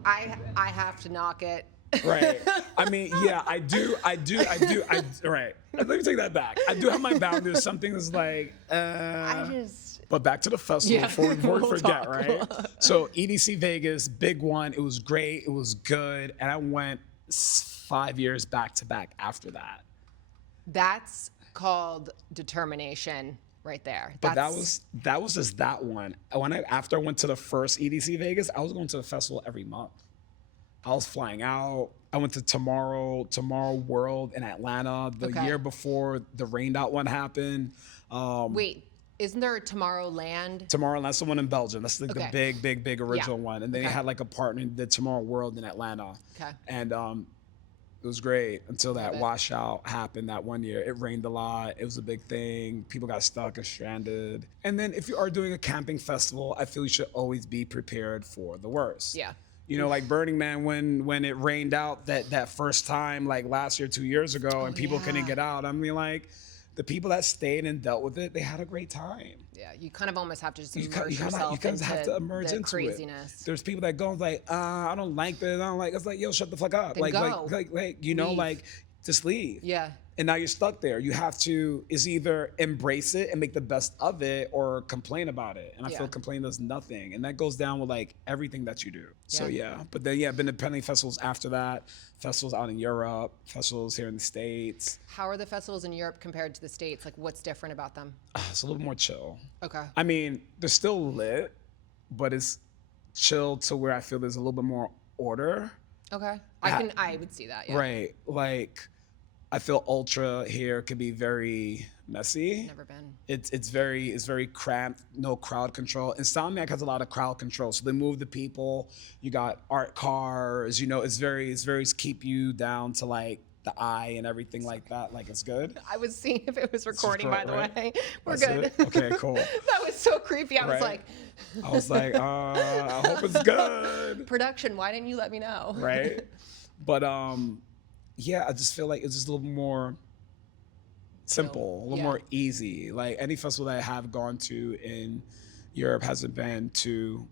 I have to knock it. Right. I mean, yeah, I do. Right. Let me take that back. I do have my boundaries. Something that's like, But back to the festival before we forget, right? So EDC Vegas, big one. It was great. It was good. And I went 5 years back to back after that. That's called determination right there. But that was just that one. After I went to the first EDC Vegas, I was going to the festival every month. I was flying out. I went to Tomorrow World in Atlanta the year before the rained out one happened. Wait. Isn't there a Tomorrowland? Tomorrowland, that's the one in Belgium. That's like the big original one. And they had like a partner that did Tomorrow World in Atlanta. Okay. And it was great until that washout happened that one year. It rained a lot. It was a big thing. People got stuck and stranded. And then if you are doing a camping festival, I feel you should always be prepared for the worst. Yeah. You know, like Burning Man, when it rained out that first time, like last year, 2 years ago, and people couldn't get out. I mean, like, the people that stayed and dealt with it, they had a great time. Yeah, you kind of almost have to just immerse yourself into the craziness. There's people that go like, I don't like this. I don't like. It's like, yo, shut the fuck up. Then like, go. like, you know, Leave. like, just leave. Yeah. And now you're stuck there. You have to is either embrace it and make the best of it or complain about it. And I feel complaining does nothing. And that goes down with like everything that you do. So but then been to plenty of festivals after that. Festivals out in Europe, festivals here in the States. How are the festivals in Europe compared to the States? Like what's different about them? It's a little more chill. Okay. I mean, they're still lit, but it's chill to where I feel there's a little bit more order. Okay. I would see that, yeah. Right. Like I feel Ultra here can be very messy. Never been. It's very cramped, no crowd control. Insomniac has a lot of crowd control. So they move the people. You got art cars, it's very keep you down to like the eye and everything like that. Like it's good. I was seeing if it was recording, by the way. We're That's good. it? Okay, cool. That was so creepy. I was like, I hope it's good. production, why didn't you let me know? Right. But I just feel like it's just a little more simple, a little more easy. Like any festival that I have gone to in Europe hasn't been too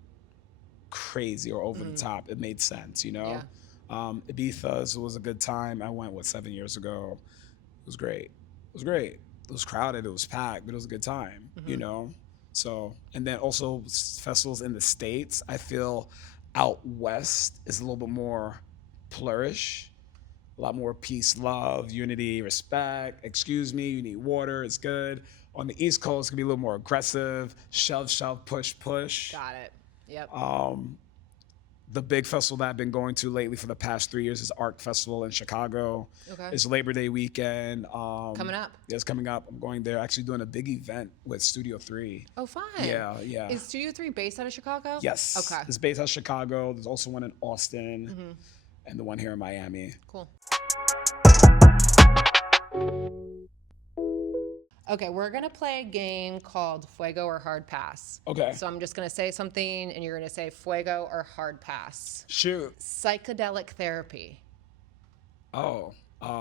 crazy or over the top. It made sense, Yeah. Ibiza was a good time. I went 7 years ago. It was great. It was crowded. It was packed, but it was a good time. So, and then also festivals in the States. I feel out west is a little bit more flourish. A lot more peace, love, unity, respect. Excuse me, you need water. It's good. On the East Coast, it can be a little more aggressive. Shove, push. Got it. Yep. The big festival that I've been going to lately for the past 3 years is Arc Festival in Chicago. Okay. It's Labor Day weekend. Coming up. Yeah, it's coming up. I'm going there. Actually doing a big event with Studio 3. Oh, fun. Yeah. Is Studio 3 based out of Chicago? Yes. Okay. It's based out of Chicago. There's also one in Austin and the one here in Miami. Cool. Okay, we're gonna play a game called Fuego or Hard Pass. Okay. So I'm just gonna say something and you're gonna say Fuego or Hard Pass. Shoot. Psychedelic therapy. Oh,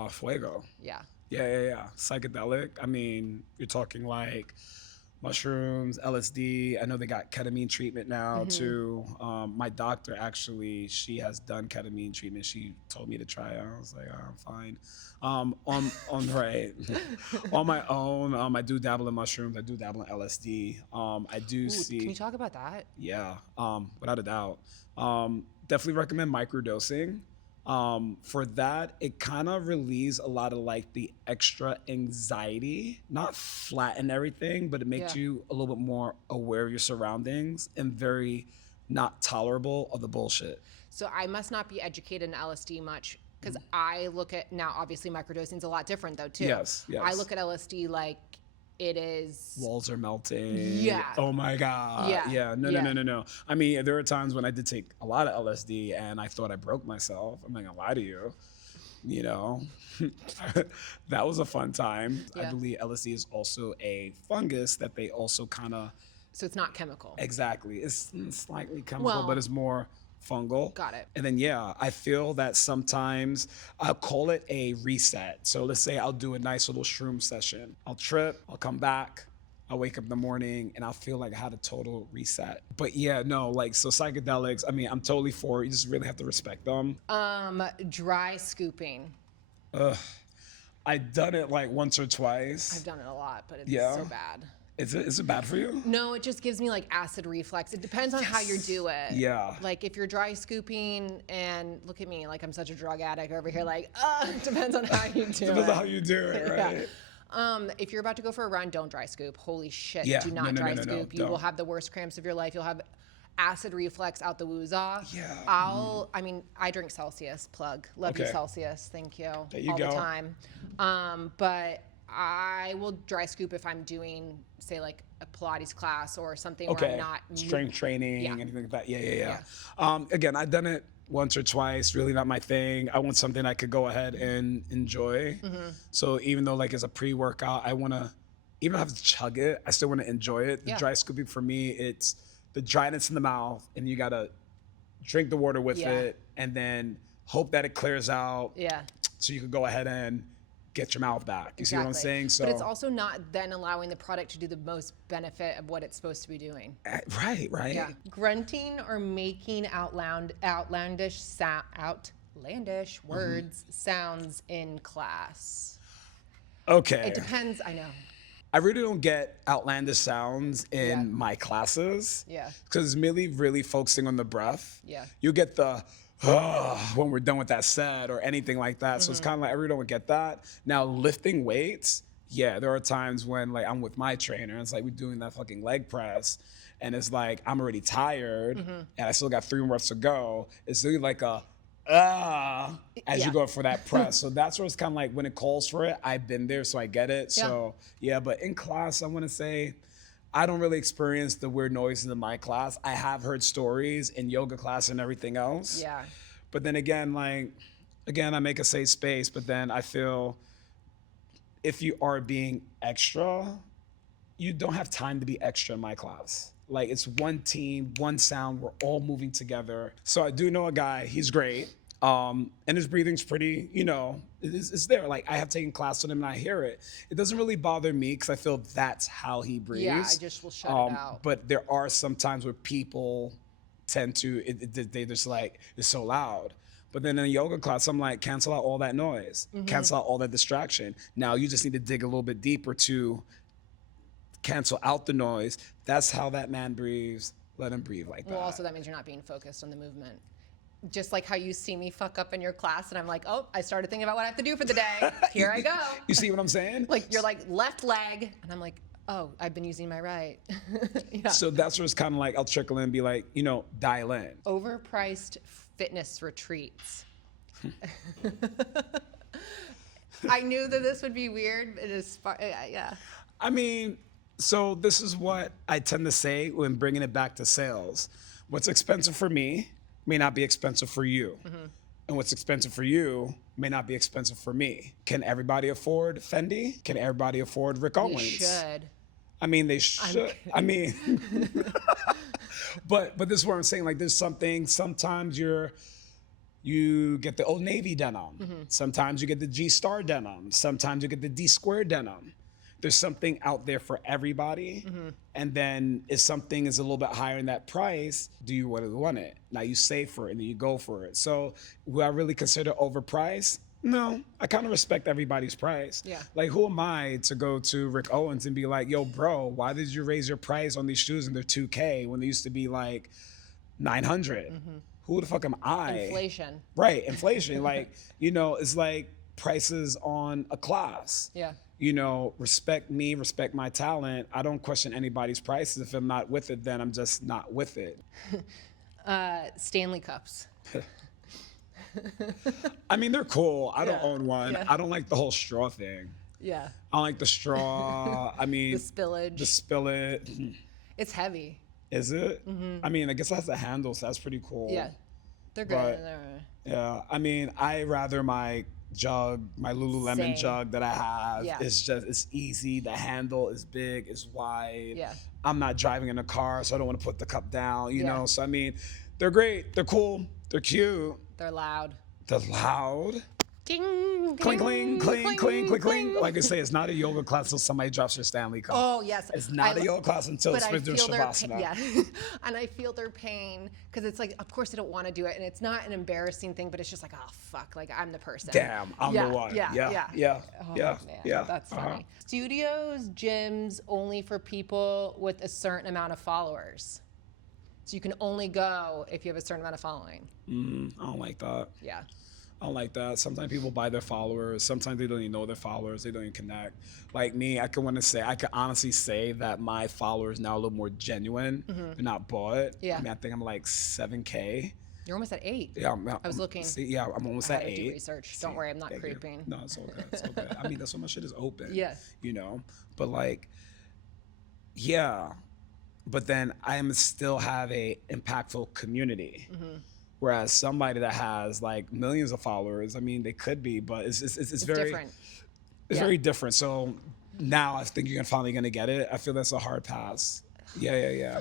Fuego. Yeah. Yeah. Psychedelic. I mean, you're talking like mushrooms, LSD. I know they got ketamine treatment now too. My doctor actually, she has done ketamine treatment. She told me to try it. I was like, I'm fine. On right. On my own, I do dabble in mushrooms. I do dabble in LSD. I do see. Can you talk about that? Yeah. Without a doubt. Definitely recommend microdosing. For that, it kind of relieves a lot of like the extra anxiety, not flatten everything, but it makes you a little bit more aware of your surroundings and very not tolerable of the bullshit. So I must not be educated in LSD much because I look at, now obviously microdosing is a lot different though too. Yes. I look at LSD like it is. Walls are melting. Yeah. Oh my God. Yeah. No. I mean, there were times when I did take a lot of LSD and I thought I broke myself. I'm not gonna lie to you. That was a fun time. Yeah. I believe LSD is also a fungus that they also kind of. So it's not chemical. Exactly. It's slightly chemical, but it's more fungal. Got it. And then, I feel that sometimes I'll call it a reset. So let's say I'll do a nice little shroom session. I'll trip, I'll come back, I'll wake up in the morning and I'll feel like I had a total reset. But so psychedelics, I mean, I'm totally for it. You just really have to respect them. Dry scooping. I've done it like once or twice. I've done it a lot, but it's so bad. Is it bad for you? No, it just gives me like acid reflux. It depends on how you do it. Yeah. Like if you're dry scooping and look at me, like I'm such a drug addict over here, like, it depends on how you do it. Depends on how you do it, right? Yeah. If you're about to go for a run, don't dry scoop. Holy shit, Yeah. do not dry scoop. You will don't. have the worst cramps of your life. You'll have acid reflux out the wooza. Yeah. I drink Celsius, plug. Love you, Celsius. Thank you. There you all go. the time. But I will dry scoop if I'm doing, say, like a Pilates class or something where I'm not strength training, anything like that. Yeah. Yeah. Again, I've done it once or twice. Really not my thing. I want something I could go ahead and enjoy. So even though like it's a pre-workout, I want to, even if I have to chug it, I still want to enjoy it. The dry scooping for me, it's the dryness in the mouth, and you gotta drink the water with it, and then hope that it clears out. Yeah. So you can go ahead and get your mouth back. You see what I'm saying? So, but it's also not then allowing the product to do the most benefit of what it's supposed to be doing. Right. Yeah. Grunting or making outlandish outlandish words, sounds in class? Okay. It depends, I know. I really don't get outlandish sounds in my classes. Yeah. Because it's really focusing on the breath. Yeah. You get the when we're done with that set or anything like that. So it's kind of like I really don't get that. Now lifting weights, yeah, there are times when like I'm with my trainer and it's like we're doing that fucking leg press and it's like I'm already tired and I still got 3 reps to go. It's really like a as you go for that press. So that's where it's kind of like when it calls for it, I've been there, so I get it. Yeah. So yeah, but in class, I want to say I don't really experience the weird noises in my class. I have heard stories in yoga class and everything else. Yeah. But then again, I make a safe space, but then I feel if you are being extra, you don't have time to be extra in my class. Like it's one team, one sound, we're all moving together. So I do know a guy, he's great. And his breathing's pretty, it's there. Like I have taken class with him and I hear it. It doesn't really bother me because I feel that's how he breathes. Yeah, I just will shut it out. But there are some times where people tend to, they just like, it's so loud. But then in a yoga class, I'm like, cancel out all that noise, cancel out all that distraction. Now you just need to dig a little bit deeper to cancel out the noise. That's how that man breathes. Let him breathe like that. Well, also that means you're not being focused on the movement. Just like how you see me fuck up in your class and I'm like, oh, I started thinking about what I have to do for the day. Here I go. You see what I'm saying? Like you're like left leg and I'm like, oh, I've been using my right. Yeah. So that's where it's kind of like, I'll trickle in and be like, dial in. Overpriced fitness retreats. I knew that this would be weird. It is, yeah. I mean, so this is what I tend to say when bringing it back to sales. What's expensive for me may not be expensive for you. And what's expensive for you may not be expensive for me. Can everybody afford Fendi? Can everybody afford Rick Owens? You should. I mean, they should. I mean, but this is what I'm saying. Like, there's something. Sometimes you get the Old Navy denim. Sometimes you get the G Star denim. Sometimes you get the D Square denim. There's something out there for everybody. And then if something is a little bit higher in that price, do you really want it? Now you save for it and then you go for it. So will I really consider overpriced? No, I kind of respect everybody's price. Yeah. Like, who am I to go to Rick Owens and be like, yo, bro, why did you raise your price on these shoes and they're $2K when they used to be like $900? Who the fuck am I? Inflation. Right, inflation. Like, it's like prices on a class. Yeah. Respect me, respect my talent. I don't question anybody's prices. If I'm not with it, then I'm just not with it. Stanley Cups. I mean, they're cool. I don't own one. Yeah. I don't like the whole straw thing. Yeah. I don't like the straw. I mean, The spillage. The spill it. It's heavy. Is it? I mean, I guess it has a handle, so that's pretty cool. Yeah. They're good. But, yeah. I mean, I rather my jug, my Lululemon Same. jug that I have. Yeah. It's easy. The handle is big, it's wide. Yeah. I'm not driving in a car, so I don't want to put the cup down, you Yeah. know? So, I mean, they're great. They're cool. They're cute. They're loud. They're loud. Ding, Cling, cling, cling, cling, cling, cling. Like I say, it's not a yoga class until somebody drops their Stanley Cup. Oh, yes. It's not a yoga class until it's But I doing feel their Shavasana. yeah. And I feel their pain because it's like, of course, they don't want to do it. And it's not an embarrassing thing, but it's just like, oh, fuck, like I'm the person. Damn, I'm the one. Yeah. Oh, yeah. man, that's funny. Studios, gyms only for people with a certain amount of followers. So you can only go if you have a certain amount of following. I don't like that. Yeah. I don't like that. Sometimes people buy their followers. Sometimes they don't even know their followers. They don't even connect. Like me, I could honestly say that my followers now are a little more genuine. They're not bought. Yeah. I mean, I think I'm like 7K. You're almost at 8. Yeah, I was looking. See, I'm almost I at had to 8. do research. Don't worry, I'm not Thank you. creeping. No, it's all good. It's all good. I mean, that's why my shit is open. Yeah. But like, yeah. But then I still have a impactful community. Whereas somebody that has like millions of followers, I mean, they could be, but it's very different. It's very different. So now I think you're finally gonna get it. I feel that's a hard pass. Yeah.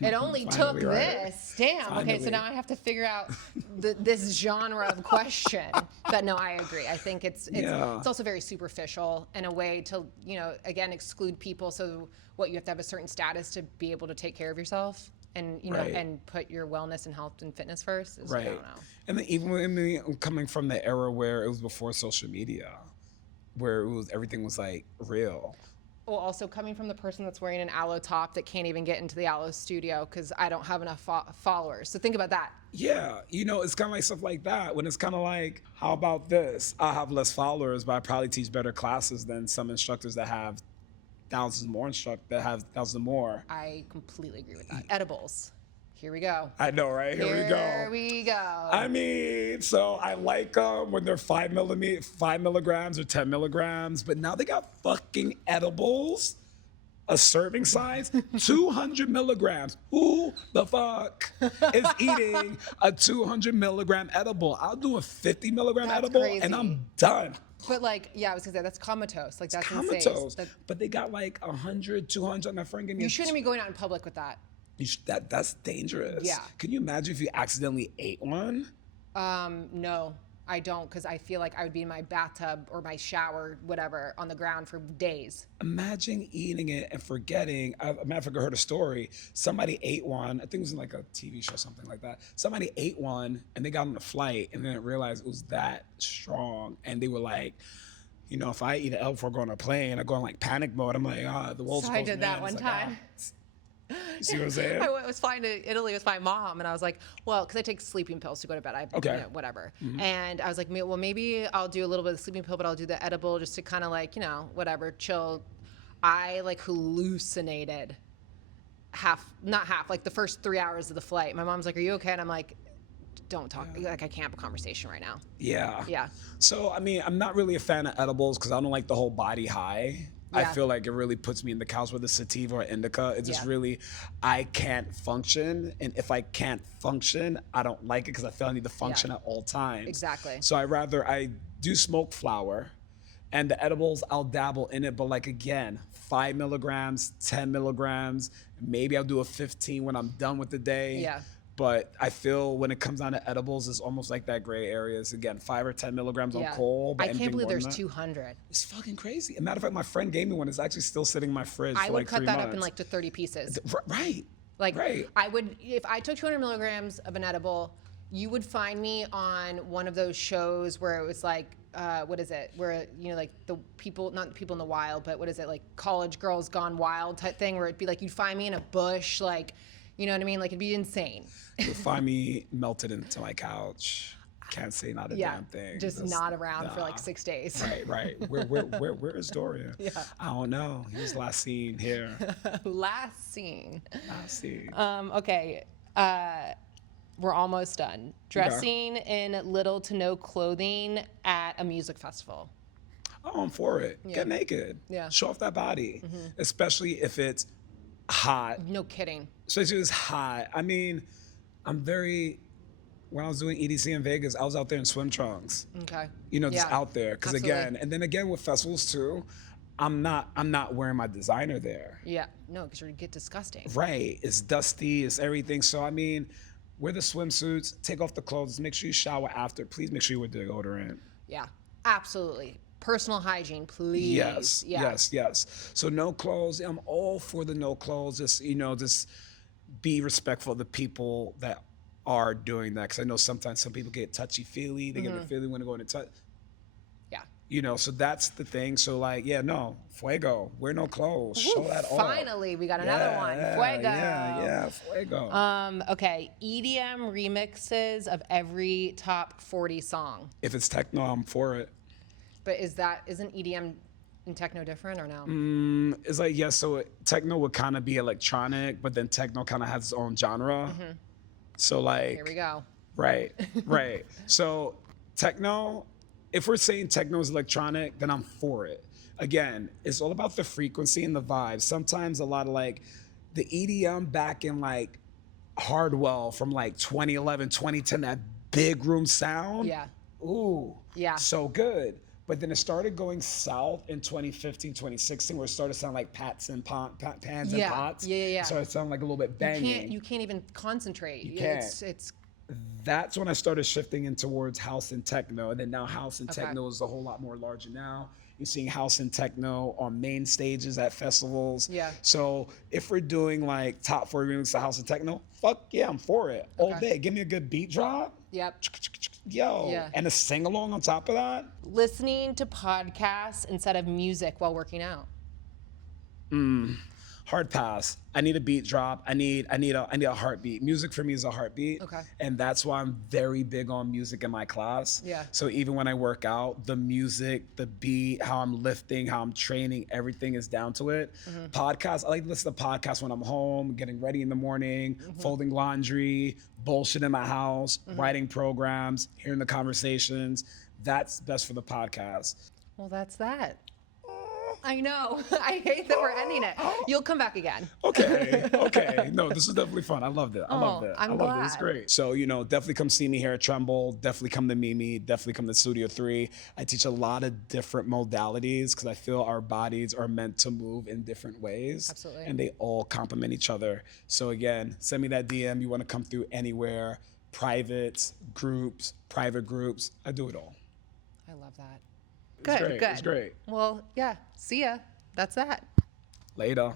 It only took this. Damn. Okay, so Finally. now I have to figure out this genre of question. But no, I agree. I think it's also very superficial and a way to, again, exclude people. So what, you have to have a certain status to be able to take care of yourself? and you know, and put your wellness and health and fitness first. I don't know. And then even coming from the era where it was before social media, where everything was like real. Well, also coming from the person that's wearing an aloe top that can't even get into the aloe studio because I don't have enough followers. So think about that. Yeah, you know, it's kind of like stuff like that when it's kind of like, how about this? I have less followers, but I probably teach better classes than some instructors that have thousands more. I completely agree with that. Edibles. Here we go. I know, right? Here we go. I mean, so I like them when they're 5 milligrams or 10 milligrams, but now they got fucking edibles, a serving size, 200 milligrams. Who the fuck is eating a 200 milligram edible? I'll do a 50 milligram edible and I'm done. But like, yeah, I was gonna say that's comatose. Like that's comatose. Insane. But they got like 100, 200. My friend gave me. You shouldn't be going out in public with that. That's dangerous. Yeah. Can you imagine if you accidentally ate one? No, I don't, because I feel like I would be in my bathtub or my shower, whatever, on the ground for days. Imagine eating it and forgetting. I heard a story. Somebody ate one. I think it was in like a TV show, something like that. Somebody ate one and they got on the flight and then realized it was that strong. And they were like, you know, if I eat an edible before going on a plane, I go in like panic mode. I'm like, the world's So I did that one time. You see what I'm saying? I was flying to Italy with my mom, and I was like, well, because I take sleeping pills to go to bed. You know, whatever. Mm-hmm. And I was like, well, maybe I'll do a little bit of sleeping pill, but I'll do the edible just to kind of like, you know, whatever, chill. I like hallucinated like the first 3 hours of the flight. My mom's like, are you okay? And I'm like, don't talk. Yeah. Like, I can't have a conversation right now. Yeah. Yeah. So, I mean, I'm not really a fan of edibles because I don't like the whole body high. Yeah. I feel like it really puts me in the couch with a sativa or indica. It just really, I can't function. And if I can't function, I don't like it because I feel I need to function at all times. Exactly. So I do smoke flower, and the edibles, I'll dabble in it. But like, again, 5 milligrams, 10 milligrams, maybe I'll do a 15 when I'm done with the day. Yeah. But I feel when it comes down to edibles, it's almost like that gray area. It's, again, 5 or 10 milligrams on coal. I can't believe there's 200. It's fucking crazy. As a matter of fact, my friend gave me one. It's actually still sitting in my fridge for like 3 months. I would cut that up in like to 30 pieces. Right. Like, I would, if I took 200 milligrams of an edible, you would find me on one of those shows where it was like, what is it? Where, you know, like the people, not the people in the wild, but what is it? Like college girls gone wild type thing where it'd be like, you'd find me in a bush, like, you know what I mean? Like, it'd be insane. You'll find me melted into my couch. Can't say not a damn thing. Just not around for like 6 days. Right. Where is Dorian? Yeah. I don't know. He was last seen here. Last seen. Okay. We're almost done. Dressing in little to no clothing at a music festival. Oh, I'm for it. Yeah. Get naked. Yeah. Show off that body. Mm-hmm. Especially if it's hot. No kidding. Especially if it's hot. I mean, when I was doing EDC in Vegas, I was out there in swim trunks. Okay. You know, just out there. Because again, with festivals too, I'm not wearing my designer there. Yeah. No, because you get disgusting. Right. It's dusty. It's everything. So, I mean, wear the swimsuits, take off the clothes, make sure you shower after. Please make sure you wear deodorant. Yeah, absolutely. Personal hygiene, please. Yes. So no clothes. I'm all for the no clothes. Just be respectful of the people that are doing that. Because I know sometimes some people get touchy-feely. They get the feeling when they go into touch. Yeah. You know, so that's the thing. So like, Fuego. Wear no clothes. Show that off. Finally, we got another one. Fuego. Yeah, Fuego. Okay, EDM remixes of every top 40 song. If it's techno, I'm for it. But isn't EDM and techno different or no? It's like, so techno would kind of be electronic, but then techno kind of has its own genre. Mm-hmm. So like. Here we go. Right. So techno, if we're saying techno is electronic, then I'm for it. Again, it's all about the frequency and the vibe. Sometimes a lot of like the EDM back in like Hardwell from like 2011, 2010, that big room sound. Yeah. Ooh. Yeah. So good. But then it started going south in 2015, 2016, where it started sounding like pans and pots. Yeah. So it sounded like a little bit banging. You can't even concentrate. You can't. It's That's when I started shifting in towards house and techno. And then now house and techno is a whole lot more larger now. You're seeing house and techno on main stages at festivals. Yeah. So if we're doing like top 40 remix of house and techno, fuck yeah, I'm for it. All day. Give me a good beat drop. Yep. Yo. Yeah. And a sing along on top of that. Listening to podcasts instead of music while working out. Hard pass. I need a beat drop. I need a heartbeat. Music for me is a heartbeat. Okay. And that's why I'm very big on music in my class. Yeah. So even when I work out, the music, the beat, how I'm lifting, how I'm training, everything is down to it. Podcasts, I like to listen to podcasts when I'm home, getting ready in the morning, folding laundry, bullshit in my house, writing programs, hearing the conversations. That's best for the podcast. Well, that's that. I know. I hate that we're ending it. You'll come back again. Okay. No, this is definitely fun. I loved it. I loved it. I'm I loved it. It's glad. great. So, definitely come see me here at Tremble. Definitely come to Mimi. Definitely come to Studio 3. I teach a lot of different modalities because I feel our bodies are meant to move in different ways. Absolutely. And they all complement each other. So again, send me that DM. You want to come through anywhere. Private groups. I do it all. I love that. It's great. It's great. Well, yeah. See ya. That's that. Later.